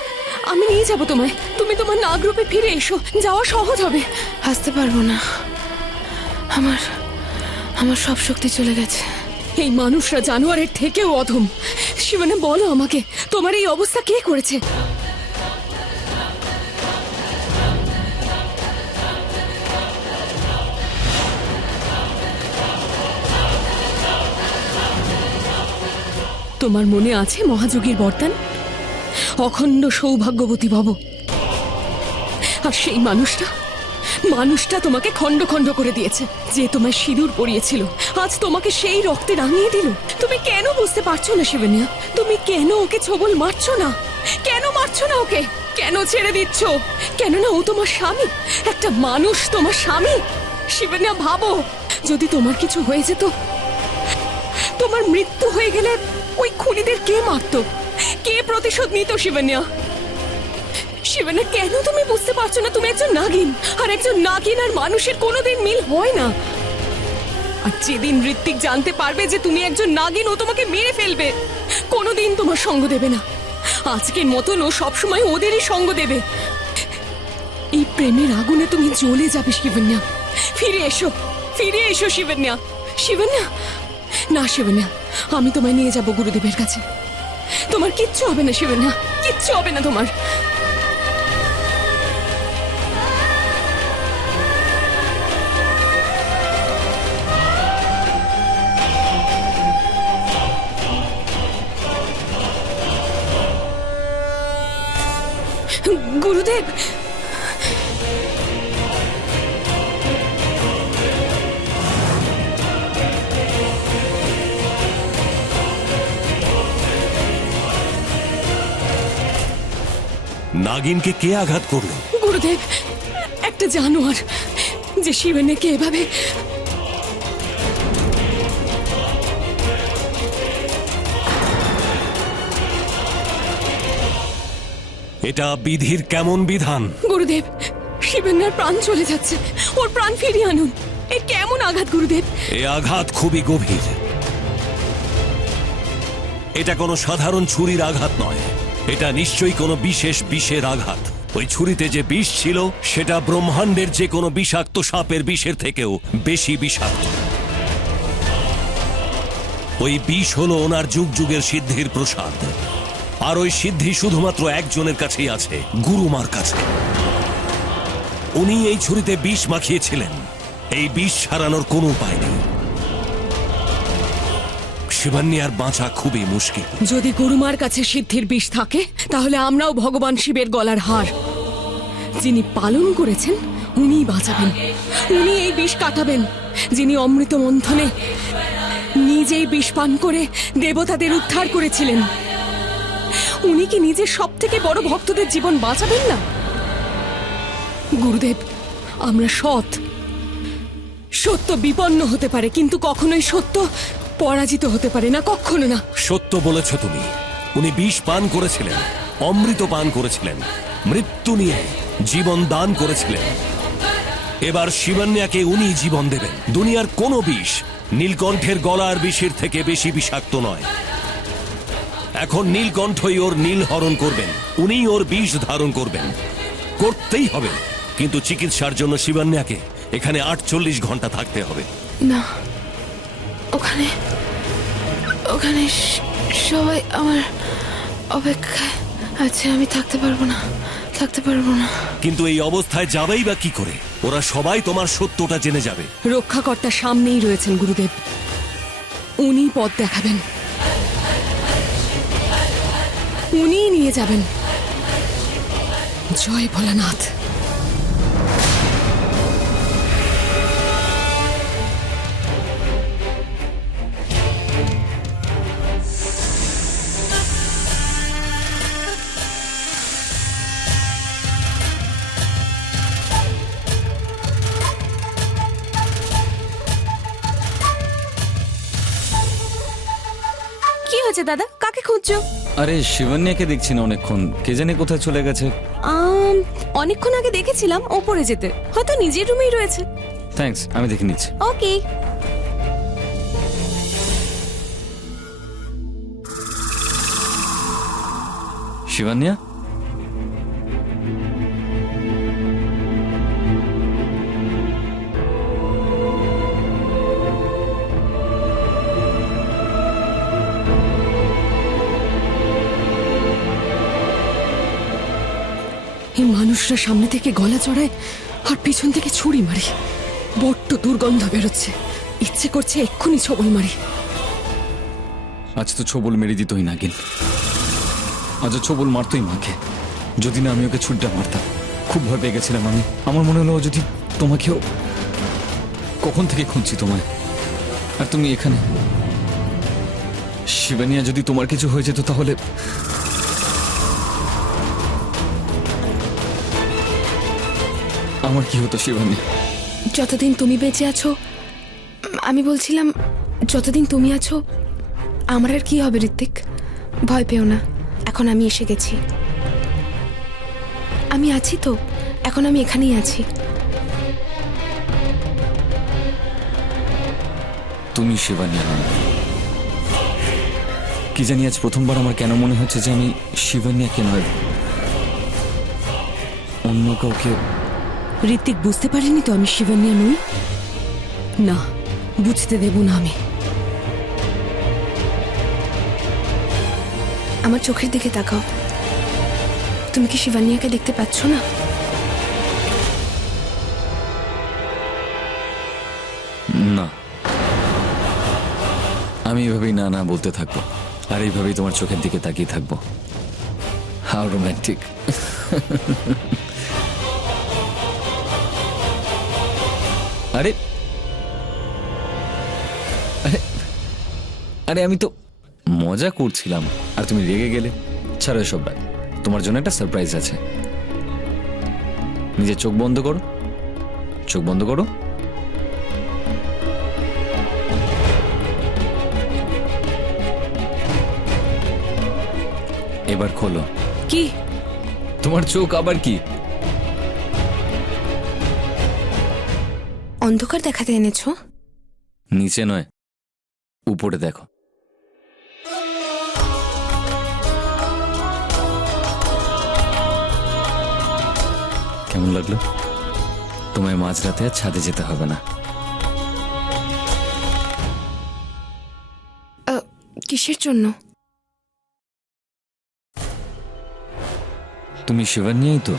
আমি নিয়ে যাব তোমায়। তুমি তোমার নাগরূপে ফিরে এসো, যাওয়া সহজ হবে। আসতে পারবো না, আমার আমার সব শক্তি চলে গেছে। এই মানুষরা জানোয়ারের থেকেও অধম। শিবন্যা বলো আমাকে, তোমার এই অবস্থা কে করেছে? তোমার মনে আছে মহাযোগীর বরদান, অখণ্ড সৌভাগ্যবতী ভব? আর সেই মানুষটা তোমাকে খণ্ড খণ্ড করে দিয়েছে। যে তোমায় সিঁদুর পরিয়েছিল আজ তোমাকে সেই রক্তে রাঙিয়ে দিল। তুমি কেন বুঝতে পারছো না শিবন্যা? তুমি কেন ওকে ছবল মারছো না? কেন মারছো না ওকে? কেন ছেড়ে দিচ্ছ? কেননা ও তোমার স্বামী, একটা মানুষ তোমার স্বামী। শিবন্যা ভাবো, যদি তোমার কিছু হয়ে যেত, তোমার মৃত্যু হয়ে গেলে ওই খুনিদের কে মারতো, কে প্রতিশোধ নিত? শিবন্যা, শিবন্যা, কেন তুমি বুঝতে পারছো না? তুমি একজন নাগিন, আর একজন নাগিন আর মানুষের কোনোদিন মিল হয় না। আর যেদিন ঋত্বিক জানতে পারবে যে তুমি একজন নাগিন, ও তোমাকে মেরে ফেলবে, কোনোদিন তোমার সঙ্গ দেবে না। আজকের মতন ও সবসময় ওদেরই সঙ্গ দেবে। এই প্রেমের আগুনে তুমি জ্বলে যাবে শিবন্যা, ফিরে এসো, ফিরে এসো শিবন্যা। শিবন্যা, না শিবন্যা, আমি তোমায় নিয়ে যাব গুরুদেবের কাছে। তোমার কিচ্ছু হবে না শিবন্যা, কিচ্ছু হবে না তোমার। গুরুদেব, নাগিনকে কে আঘাত করলো? গুরুদেব, একটা জানোয়ার যে শিবন্যাকে এভাবে। এটা বিধির কেমন বিধান? গুরুদেব, শিবন্যার প্রাণ চলে যাচ্ছে, ওর প্রাণ ফিরিয়ে আনুন। এ কেমন আঘাত গুরুদেব? এ আঘাত খুবই গভীর। এটা কোনো সাধারণ ছুরির আঘাত নয়, এটা নিশ্চয়ই কোনো বিশেষ বিষের আঘাত। ওই ছুরিতে যে বিষ ছিল সেটা ব্রহ্মাণ্ডের যে কোনো বিষাক্ত সাপের বিষের থেকেও বেশি বিষাক্ত। ওই বিষ হলো ওনার যুগ যুগের সিদ্ধির প্রসাদ, আর ওই সিদ্ধি শুধুমাত্র একজনের কাছেই আছে, গুরুমার কাছে। উনি এই ছুরিতে বিষ মাখিয়েছিলেন, এই বিষ ছাড়ানোর কোনো উপায় নেই। শিবান্যার বাঁচা খুবই মুশকিল। যদি গুরুমার কাছে সিদ্ধির বিষ থাকে তাহলে আমরাও ভগবান শিবের গলার হার। যিনি পালন করেছেন উনিই বাঁচাবেন, উনি এই বিষ কাটাবেন। যিনি অমৃত মন্থনে নিজেই বিষ পান করে দেবতাদের উদ্ধার করেছিলেন, উনি কি নিজের সব থেকে বড় ভক্তদের জীবন বাঁচাবেন না? গুরুদেব, আমরা সৎ। সত্য বিপন্ন হতে পারে, কিন্তু কখনোই সত্য পরাজিত হতে পারে না, কখনো না। সত্য বলেছ তুমি। উনি বিষ পান করেছিলেন, অমৃত পান করেছিলেন, মৃত্যু নিয়ে জীবন দান করেছিলেন। এবার শিবান্যাকে উনি জীবন দেবেন। দুনিয়ার কোনো বিষ নীলকণ্ঠের গলার বিষের থেকে বেশি বিষাক্ত নয়। এখন নীলকণ্ঠই ওর নীল হরণ করবেন, উনিই ওর বিষ ধারণ করবেন। করতেই হবে, কিন্তু চিকিৎসার জন্য শিবান্যাকে এখানে 48 ঘন্টা থাকতে হবে। না, ওখানে ওখানে সবাই আমার অপেক্ষায় আছে। আমি থাকতে পারবো না, থাকতে পারবো না। কিন্তু এই অবস্থায় যাবেই বা কি করে? ওরা সবাই তোমার সত্যটা জেনে যাবে। রক্ষাকর্তা সামনেই রয়েছেন গুরুদেব, উনি পথ দেখাবেন, উনিই নিয়ে যাবেন। জয় ভোলানাথ। কি হয়েছে দাদা, কাকে খুঁজছো? আরে শিবন্যাকে দেখছি না অনেকক্ষণ, কে জানে কোথায় চলে গেছে। অনেকক্ষণ আগে দেখেছিলাম ওপরে যেতে, হয়তো নিজের রুমেই রয়েছে। থ্যাঙ্কস, আমি দেখে নিচ্ছি। ওকে। শিবান্যা, এই মানুষরা সামনে থেকে গলা চড়ায় আর পিছন থেকে ছুরি মারে। বড্ড দুর্গন্ধ বেরোচ্ছে, ইচ্ছে করছে এক্ষুনি ছবল মারি। আজ তো ছবল মেরে দিতই নাগিন, আজ ছবল মারতই মাকে। যদি না আমি ওকে ছুটটা মারতাম। খুব ভয় পেয়ে গেছিলাম আমি। আমার মনে হলো যদি তোমাকেও, কখন থেকে খুঁজছি তোমায়, আর তুমি এখানে। শিবানিয়া, যদি তোমার কিছু হয়ে যেত তাহলে। আমার কি হতো শিবানী? যতদিন তুমি বেঁচে আছো, আমি বলছিলাম যতদিন তুমি আছো আমার আর কি হবে ঋত্বিক? ভয় পেও না, এখন আমি এসে গেছি। আমি আছি তো, এখন আমি এখানেই আছি। তুমি শিবানী নয়। কি জানি আজ প্রথমবার আমার কেন মনে হচ্ছে যে আমি শিবানিয়াকে নয়, অন্য কাউকে ঋত্বিক বুঝতে পারিনি তো আমি শিবানিয়া নই? না, বুঝতে দেব না আমি। আমার চোখের দিকে তাকাও। তুমি কি শিবানিয়াকে দেখতে পাচ্ছ না? না, আমি এভাবেই না না বলতে থাকবো, আর এইভাবেই তোমার চোখের দিকে তাকিয়ে থাকবো। How romantic. আরে আরে আরে আমি তো মজা করছিলাম আর তুমি রেগে গেলে। ছাড়ো এসব রাগ, তোমার জন্য একটা সারপ্রাইজ আছে। নিজের চোখ বন্ধ করো, চোখ বন্ধ করো। এবার খোলো। কি? তোমার চোখ আবার কি? অন্ধকার দেখাতে এনেছো? নিচে নয়, উপরে দেখো। কেমন লাগলো? তোমায় মাঝরাতে আর ছাদে যেতে হবে না। কিসের জন্য? তুমি শিবানিয়াই তো?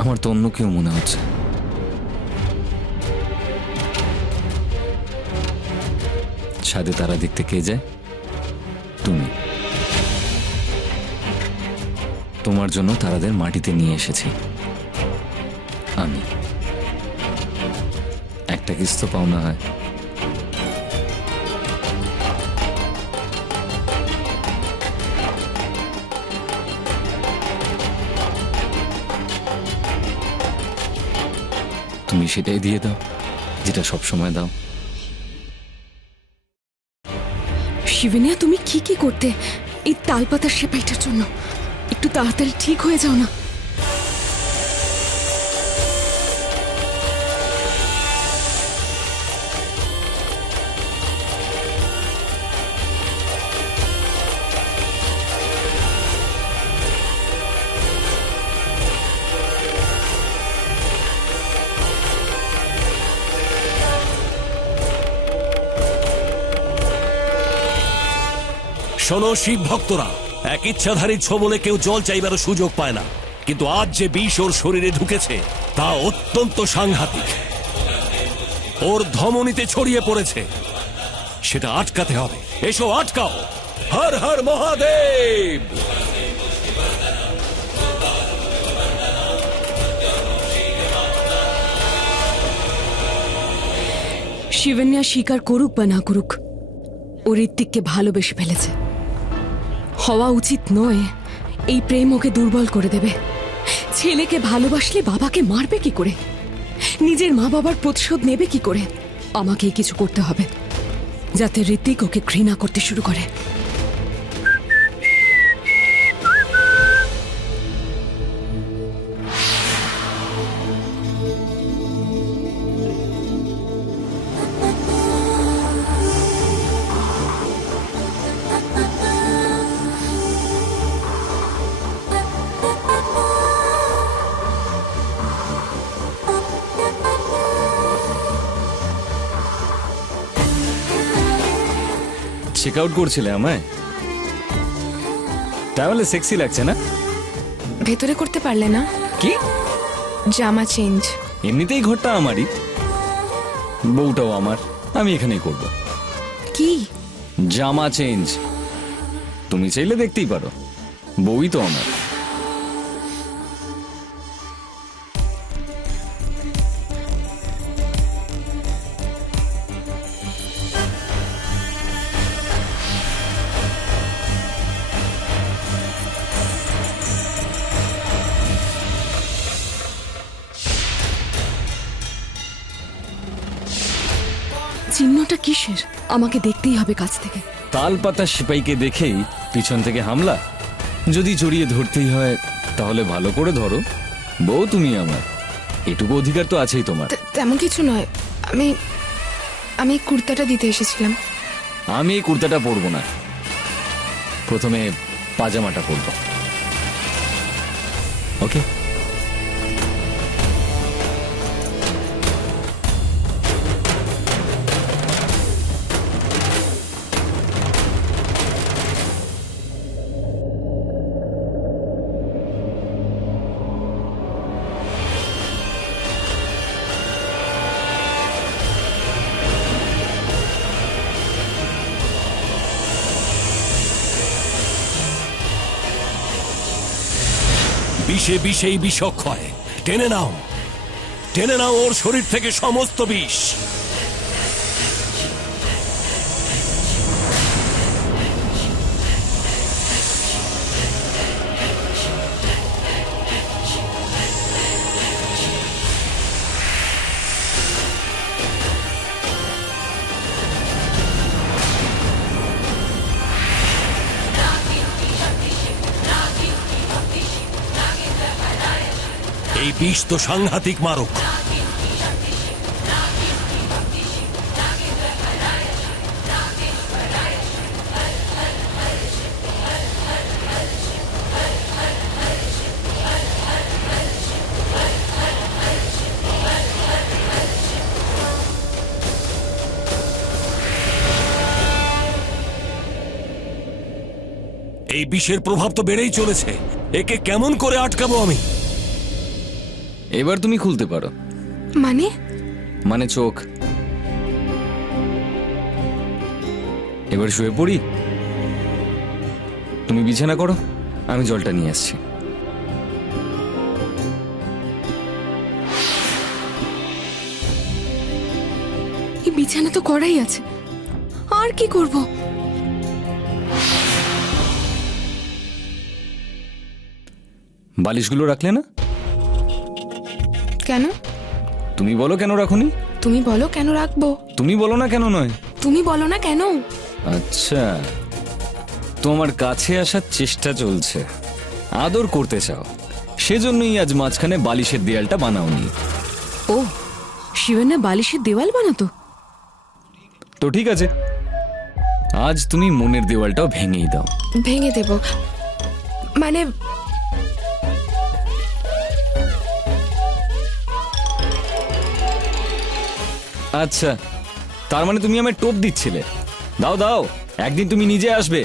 আমার তো অন্য কেউ মনে হচ্ছে। ছাদে তারা দেখতে কে যায়? তুমি। তোমার জন্য তারাদের মাটিতে নিয়ে এসেছি আমি। একটা কিস তো পাওনা হয়। তুমি সেটাই দিয়ে দাও যেটা সব সময় দাও। শিবানিয়া, তুমি কি কি করতে এই তালপাতার সেপাইটার জন্য? একটু তাড়াতাড়ি ঠিক হয়ে যাও না। শোনো শিব ভক্তরা, এক ইচ্ছাধারী ছোবলে কেউ জল চাইবারও সুযোগ পায় না, কিন্তু আজ যে বিষ ওর শরীরে ঢুকেছে তা অত্যন্ত সাংঘাতিক। ওর ধমনীতে ছড়িয়ে পড়েছে, সেটা আটকাতে হবে। এসো আটকাও। হর হর মহাদেব। শিবানিয়া স্বীকার করুক বা না করুক, ও ঋত্বিককে ভালোবেসে ফেলেছে। হওয়া উচিত নয়, এই প্রেম ওকে দুর্বল করে দেবে। ছেলেকে ভালোবাসলে বাবাকে মারবে কি করে? নিজের মা বাবার প্রতিশোধ নেবে কি করে? আমাকেই কিছু করতে হবে যাতে ঋত্বিক ওকে ঘৃণা করতে শুরু করে। চেক আউট করছিলে আমায়? তাহলে সেক্সি লাগছে না? ভেতরে করতে পারলে না? কি? জামা চেঞ্জ। এমনিতেই ঘরটা আমারই, বউটাও আমার, আমি এখানেই করব। কি? জামা চেঞ্জ। তুমি চাইলে দেখতেই পারো, বউই তো আমার। চিহ্নটা কিসের? আমাকে দেখতেই হবে কাছ থেকে। তালপাতা সিপাইকে দেখেই পিছন থেকে হামলা? যদি জড়িয়ে ধরতেই হয় তাহলে ভালো করে ধরো, বউ তুমি আমার, এটুকু অধিকার তো আছেই তোমার। তেমন কিছু নয়, আমি আমি কুর্তাটা দিতে এসেছিলাম। আমি এই কুর্তাটা পরবো না, প্রথমে পাজামাটা পরবো। ওকে? বিষে বিষেই বিষক্ষয়। টেনে নাও, টেনে নাও ওর শরীর থেকে সমস্ত বিষ। এই বিষ তো সাংঘাতিক মারক। এই বিষের প্রভাব তো বেড়েই চলেছে। একে কেমন করে আটকাবো আমি? এবার তুমি খুলতে পারো। মানে চোখ। এবার শুয়ে পড়ি। তুমি বিছানা করো, আমি জলটা নিয়ে আসছি। এই বিছানা তো করাই আছে, আর কি করব? বালিশগুলো রাখলে না? কেন? তুমি বলো কেন রাখোনি? তুমি বলো কেন রাখবো? তুমি বলো না কেন নয়? তুমি বলো না কেন? আচ্ছা, তোমার কাছে আসার চেষ্টা চলছে, আদর করতে চাও, সেজন্যই আজ মাঝখানে বালিশের দেয়ালটা বানাওনি। ও, শিবান্যা বালিশের দেওয়াল বানাতো? তো ঠিক আছে, আজ তুমি মনের দেওয়ালটাও ভেঙেই দাও। ভেঙে দেব মানে? আচ্ছা, তার মানে তুমি আমায় টোপ দিচ্ছিলে। দাও দাও, একদিন তুমি নিজে আসবে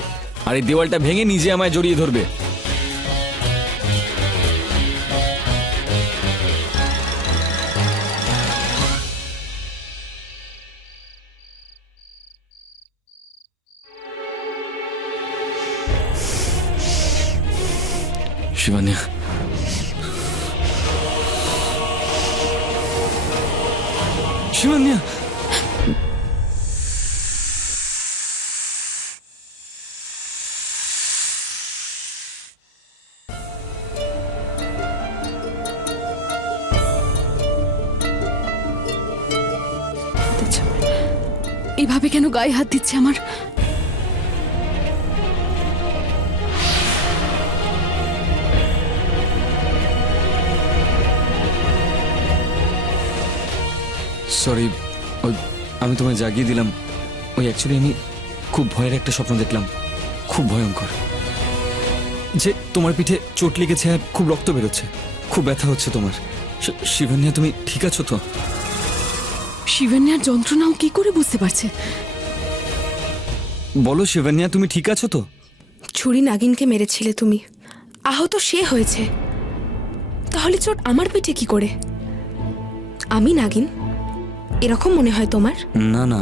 আর এই দেওয়ালটা ভেঙে নিজে আমায় জড়িয়ে ধরবে। শিবানী, শিবানী, এভাবে কেন গায়ে হাত দিচ্ছে আমার? সরি, ওই আমি তোমায় জাগিয়ে দিলাম। ওই অ্যাকচুয়ালি আমি খুব ভয়ের একটা স্বপ্ন দেখলাম, খুব ভয়ঙ্কর। যে তোমার পিঠে চোট লেগেছে আর খুব রক্ত বেরোচ্ছে, খুব ব্যথা হচ্ছে তোমার। শিবান্যা, তুমি ঠিক আছো তো? শিবান্যার যন্ত্রণাও কি করে বুঝতে পারছে? বলো শিবান্যা, তুমি ঠিক আছো তো? ছুরি নাগিনকে মেরেছিলে তুমি, আহত সে হয়েছে, তাহলে চোট আমার পেটে কি করে? আমি নাগিন এরকম মনে হয় তোমার? না না,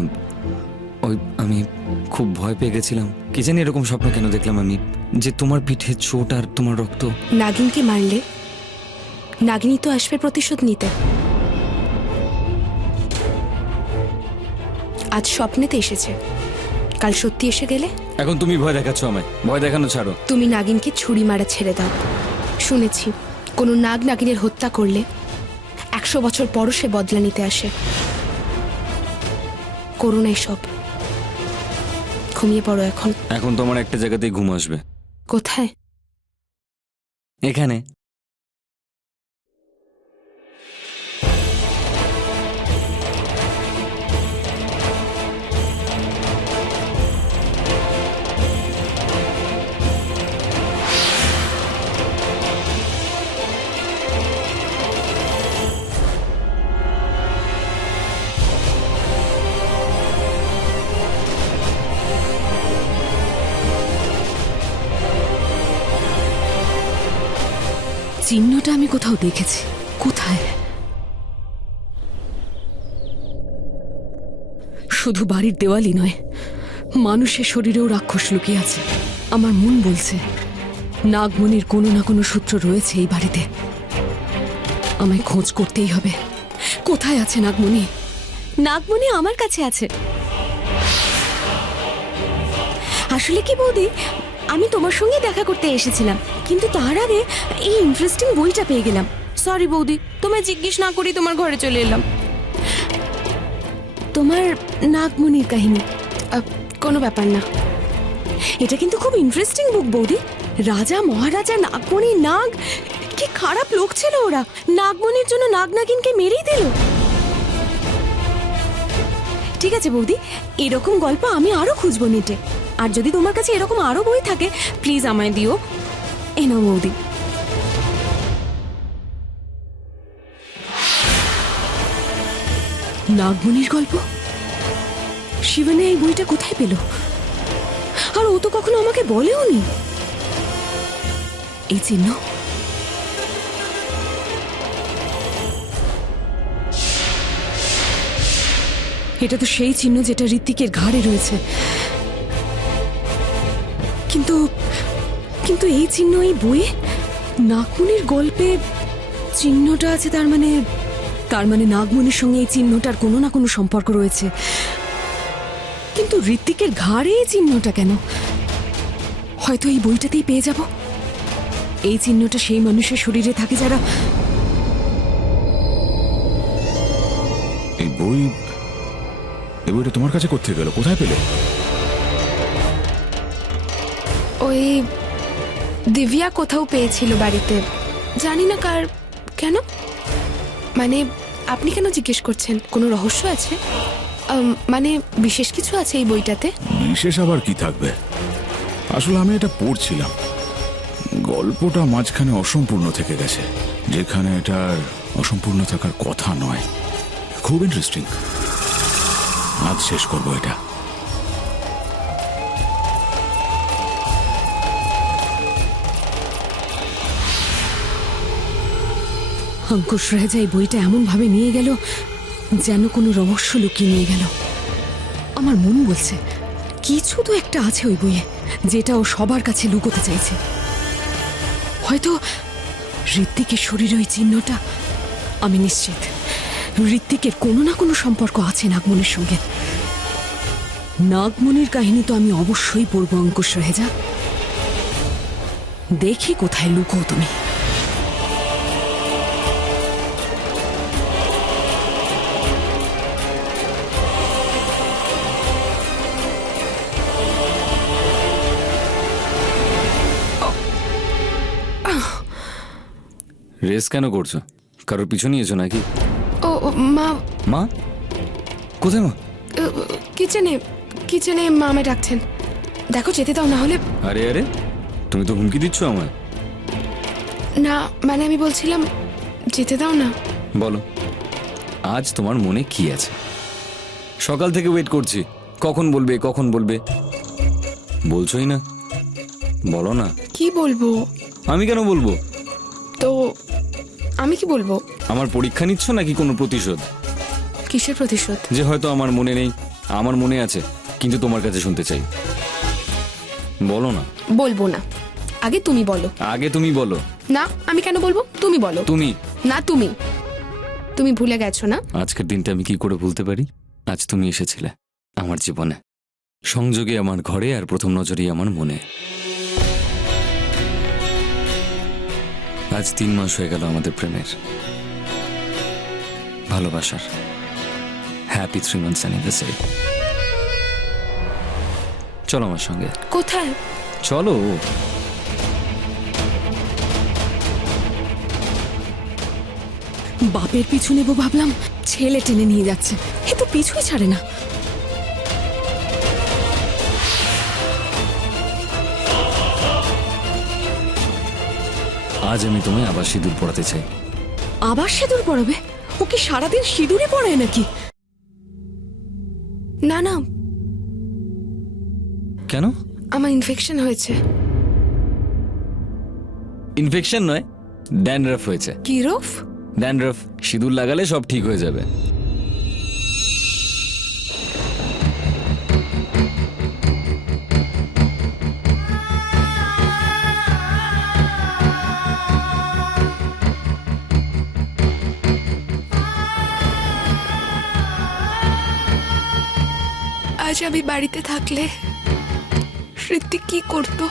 ওই আমি খুব ভয় পেয়ে গেছিলাম। কি জানি এরকম স্বপ্ন কেন দেখলাম আমি, যে তোমার পিঠে চোট আর তোমার রক্ত। নাগিনকে মারলে নাগিনী তো আসবে প্রতিশোধ নিতে। আজ স্বপ্নেতে এসেছে, কাল সত্যি এসে গেলে? এখন তুমি ভয় দেখাচ্ছ আমায়, ভয় দেখানো ছাড়ো। তুমি নাগিনকে ছুরি মারা ছেড়ে দাও। শুনেছি কোনো নাগ নাগিনের হত্যা করলে 100 বছর পরও সে বদলা নিতে আসে। করো না এসব, ঘুমিয়ে পড়ো এখন। এখন তোমার একটা জায়গাতেই ঘুম আসবে। কোথায়? এখানে। চিহ্নটা আমি কোথাও দেখেছি, কোথায়? শুধু বাড়ির দেওয়ালই নয়, মানুষের শরীরেও রাক্ষস লুকিয়ে আছে। আমার মন বলছে নাগমণির কোনো না কোনো সূত্র রয়েছে এই বাড়িতে। আমায় খোঁজ করতেই হবে। কোথায় আছে নাগমণি? নাগমণি আমার কাছে আছে। আসলে কি বৌদি, আমি তোমার সঙ্গে দেখা করতে এসেছিলাম, কিন্তু তার আগে এই ইন্টারেস্টিং বইটা পেয়ে গেলাম। সরি বৌদি, তোমায় জিজ্ঞেস না করি তোমার ঘরে চলে এলাম। তোমার নাগমণির কাহিনী। কোনো ব্যাপার না। এটা কিন্তু খুব ইন্টারেস্টিং বুক বৌদি। রাজা মহারাজা নাগমণি নাগ, কি খারাপ লোক ছিল ওরা। নাগমণির জন্য নাগ নাগিনকে মেরেই দিল। ঠিক আছে বৌদি, এরকম গল্প আমি আরো খুঁজবো নেটে। আর যদি তোমার কাছে এরকম আরো বই থাকে প্লিজ আমায় দিও। এ নাও বৌদি। নাগমণির গল্প? শিবানী এই বইটা কোথায় পেল? আর ও তো কখনো আমাকে বলেও নি। এই চিহ্ন, এটা তো সেই চিহ্ন যেটা ঋত্বিকের ঘাড়ে রয়েছে। কিন্তু কিন্তু এই চিহ্ন এই বইয়ে? নাগমণির গল্পে চিহ্নটা আছে, তার মানে নাগমণির সঙ্গে এই চিহ্নটার কোনো না কোনো সম্পর্ক রয়েছে। কিন্তু ঋত্বিকের ঘাড়ে এই চিহ্নটা কেন? হয়তো এই বইটাতেই পেয়ে যাব। এই চিহ্নটা সেই মানুষের শরীরে থাকে যারা... এই বইটা তোমার কাছে কোথায় গেল? কোথায় পেলে? ওই দিব্যা কোথাও পেয়েছিল বাড়িতে, জানি না কার। কেন? মানে আপনি কেন জিজ্ঞেস করছেন? কোনো রহস্য আছে? মানে বিশেষ কিছু আছে এই বইটাতে? বিশেষ আবার কি থাকবে? আসলে আমি এটা পড়ছিলাম, গল্পটা মাঝখানে অসম্পূর্ণ থেকে গেছে, যেখানে এটার অসম্পূর্ণ থাকার কথা নয়। খুব ইন্টারেস্টিং। আজ শেষ করবো এটা। অঙ্কুশ রেজা এই বইটা এমন ভাবে নিয়ে গেল যেন কোনো রহস্য লুকিয়ে নিয়ে গেল। আমার মন বলছে কিছু তো একটা আছে ওই বইয়ে, যেটা ও সবার কাছে লুকোতে চাইছে। হয়তো ঋত্বিকের শরীরে ওই চিহ্নটা। আমি নিশ্চিত ঋত্বিকের কোনো না কোনো সম্পর্ক আছে নাগমণির সঙ্গে। নাগমণির কাহিনী তো আমি অবশ্যই পড়বো অঙ্কুশ রেজা। দেখি কোথায় লুকো তুমি। রেস কেন করছো? কারোর পিছু নিয়েছো নাকি? ও মা। মা কোথায়? মা কিচেনে মা আমায় ডাকছেন। দেখো যেতে দাও, না হলে। আরে আরে, তুমি তো হুমকি দিচ্ছ আমায়। না মানে আমি বলছিলাম যেতে দাও না। বলো, আজ তোমার মনে কি আছে? সকাল থেকে ওয়েট করছি, কখন বলবে কখন বলবে, বলছোই না। বলো না। কি বলবো? আমি কেন বলবো? তো আমি কি বলবো? আমার পরীক্ষা নিচ্ছ নাকি কোনো প্রতিশোধ? কিসের প্রতিশোধ? যে হয়তো আমার মনে নেই, আমার মনে আছে, কিন্তু তোমার কাছে শুনতে চাই। বলো না। বলবো না, আগে তুমি বলো। আগে তুমি বলো। না আমি কেন বলবো? তুমি বলো। তুমি না তুমি ভুলে গেছো না? আজকের দিনটা আমি কি করে ভুলতে পারি? আজ তুমি এসেছিলে আমার জীবনে, সংযোগে আমার ঘরে, আর প্রথম নজরেই আমার মনে। আজ 3 মাস হয়ে গেল আমাদের প্রেমের, ভালোবাসার। Happy 3 months anniversary. চলো আমার সঙ্গে। কোথায়? চলো। বাপের পিছু নেবো ভাবলাম, ছেলে টেনে নিয়ে যাচ্ছে। এ তো পিছুই ছাড়ে না। আজ আমি তোমায় আবার সিঁদুর পড়াতে চাই। আবার সিঁদুর পড়াবে? ও কি সারাদিন সিঁদুরে পড়ায় নাকি? না না। কেন? আমার ইনফেকশন হয়েছে। ইনফেকশন নয়, ড্যান্ড্রাফ হয়েছে। কি রফ? ড্যান্ড্রাফ। সিঁদুর লাগালে সব ঠিক হয়ে যাবে। আজ আমি বাড়িতে থাকলে ঋত্বিক কি করতো?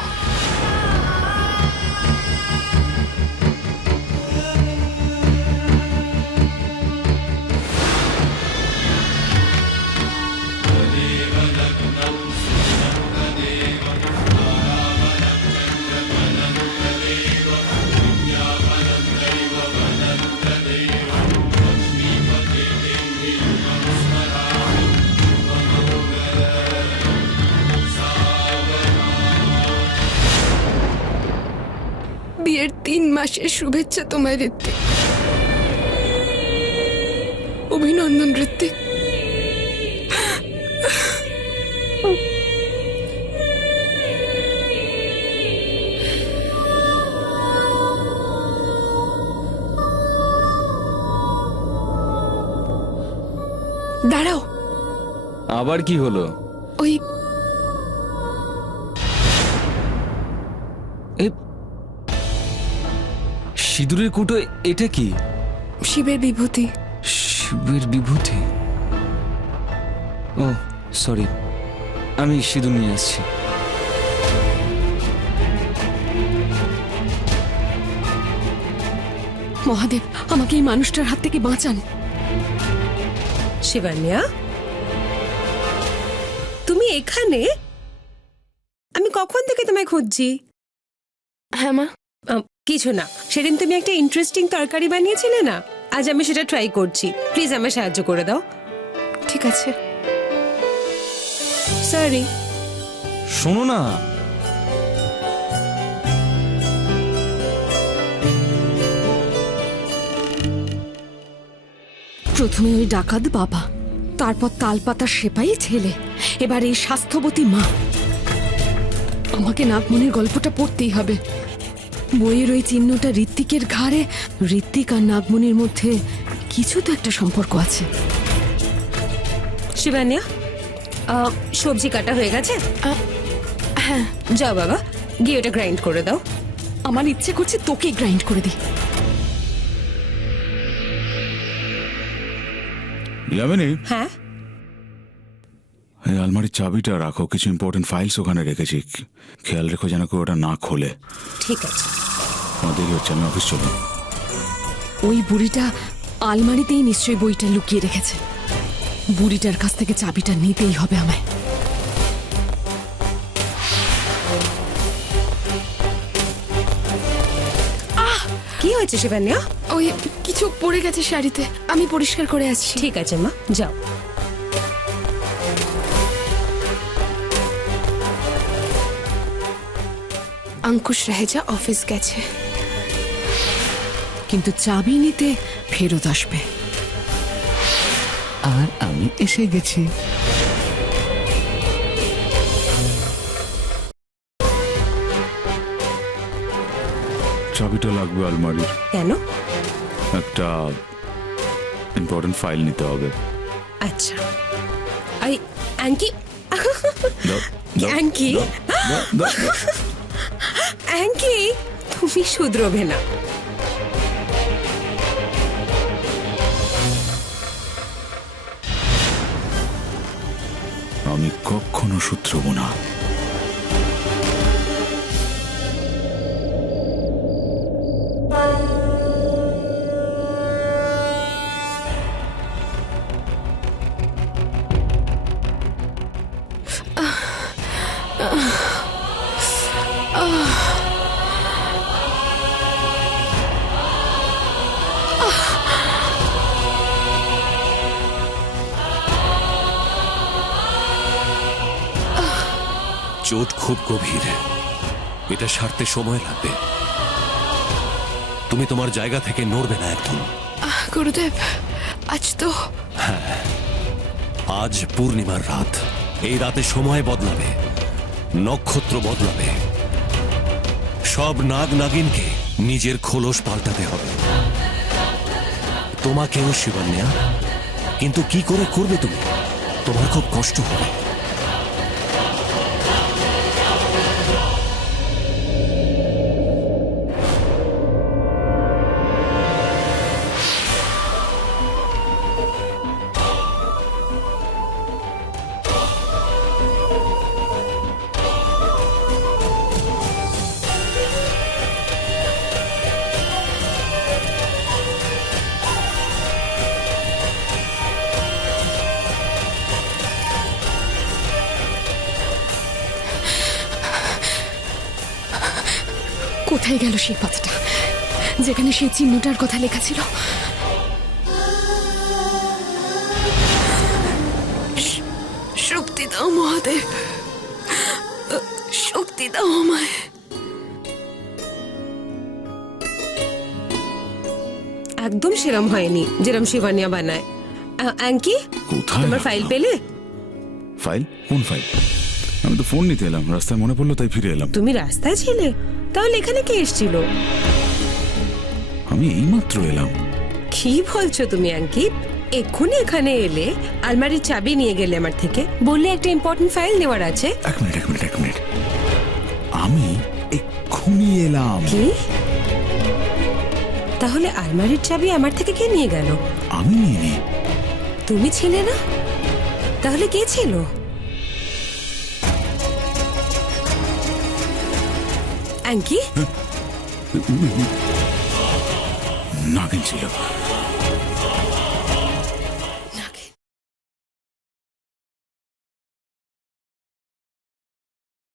বিয়ের 3 মাসের শুভেচ্ছা তোমায় ঋত্বিক। অভিনন্দন ঋত্বিক। দাঁড়াও, আবার কি হলো? ওই সিঁদুরের কুটো, এটা কি? শিবের বিভূতি। শিবের বিভূতি? ও সরি, আমি সিঁদুর নিয়ে আসছি। মহাদেব, আমাকে এই মানুষটার হাত থেকে বাঁচান। শিবান্যা, তুমি এখানে? আমি কখন থেকে তোমায় খুঁজছি। হ্যাঁ মা। কিছু না, সেদিন তুমি একটা ইন্টারেস্টিং তরকারি বানিয়েছিলে না, আজ আমি সেটা ট্রাই করছি। প্লিজ আমায় সাহায্য করে দাও। ঠিক আছে। সরি। শোনো না, প্রথমে ওই ডাকাত বাবা, তারপর তালপাতার সেপাই ছেলে, এবার এই স্বাস্থ্যবতী মা। আমাকে নাগমণির গল্পটা পড়তেই হবে। বইয়ের ওই চিহ্নটা ঋত্বিকের ঘাড়ে, ঋত্বিক আর নাগমণির মধ্যে কিছু তো একটা সম্পর্ক আছে। শিবান্যা, সবজি কাটা হয়ে গেছে? হ্যাঁ। যাও বাবা, গিয়ে ওটা গ্রাইন্ড করে দাও। আমার ইচ্ছে করছে তোকে গ্রাইন্ড করে দিই। ইয়ামিনী, হ্যাঁ, এই আলমারির চাবিটা রাখো, কিছু ইম্পর্টেন্ট ফাইলস ওখানে রেখেছি, খেয়াল রেখো যেন কেউ ওটা না খোলে। ঠিক আছে। আমার দেরি হচ্ছে, আমি অফিস চলি। ওই বুড়িটা আলমারিতেই নিশ্চয়ই বইটা লুকিয়ে রেখেছে। বুড়িটার কাছ থেকে চাবিটা নিতেই হবে আমায়। কি হয়েছে শিবান্যা? ওই কিছু পড়ে গেছে শাড়িতে, আমি পরিষ্কার করে আসছি। ঠিক আছে মা, যাও। অঙ্কুশ রেহেজা অফিস গেছে, কিন্তু চাবি নিতে ফেরত আসবে। আর আমি এসে গেছি। চাবিটা লাগবে আলমারির। কেন? একটা ইম্পর্টেন্ট ফাইল নিতে হবে। আচ্ছা। আই অ্যাঙ্কি, দাও, দাও, অ্যাঙ্কি, দাও, দাও, দাও, দাও। অ্যাঙ্কি, তুমি শুধরোবে না। আমি কখনো শুধরব না। চোট খুব গভীর, এটা সারতে সময় লাগবে। তুমি তোমার জায়গা থেকে নড়বে না একদম। গুরুদেব, আজ তো আজ পূর্ণিমার রাত। এই রাতে সময় বদলাবে, নক্ষত্র বদলাবে। সব নাগ নাগিনকে নিজের খোলস পাল্টাতে হবে, তোমাকেও শিবান্যা। কিন্তু কি করে করবে তুমি? তোমার খুব কষ্ট হবে। কোথায় গেল সেই পাতাটা যেখানে সেই চিহ্নটার কথা লেখা ছিল? শক্তি দাও মহাদেব, শক্তি দাও আমায়। একদম সেরম হয়নি যেরম শিবানিয়া বানায়। অ্যাঙ্কি, কোথায় তোমার ফাইল পেলে? ফাইল? কোন ফাইল? আমি তো ফোন নিতে এলাম, রাস্তায় মনে পড়লো তাই ফিরে এলাম। তুমি রাস্তায় ছিলে? তাহলে এখানে কে এসেছিল? আমি এইমাত্র এলাম। কি বলছো তুমি অ্যাঙ্কি? এক্ষুনি এখানে এলে, আলমারির চাবি নিয়ে গেলে আমার থেকে, বললে একটা ইম্পর্টেন্ট ফাইল নেওয়ার আছে। এক মিনিট আমি এক্ষুনি এলাম। কি? তাহলে আলমারির চাবি আমার থেকে কে নিয়ে গেল? আমি নিইনি। তুমি ছিলে না? তাহলে কে ছিল? অ্যাঙ্কি? নাগিন ছিল।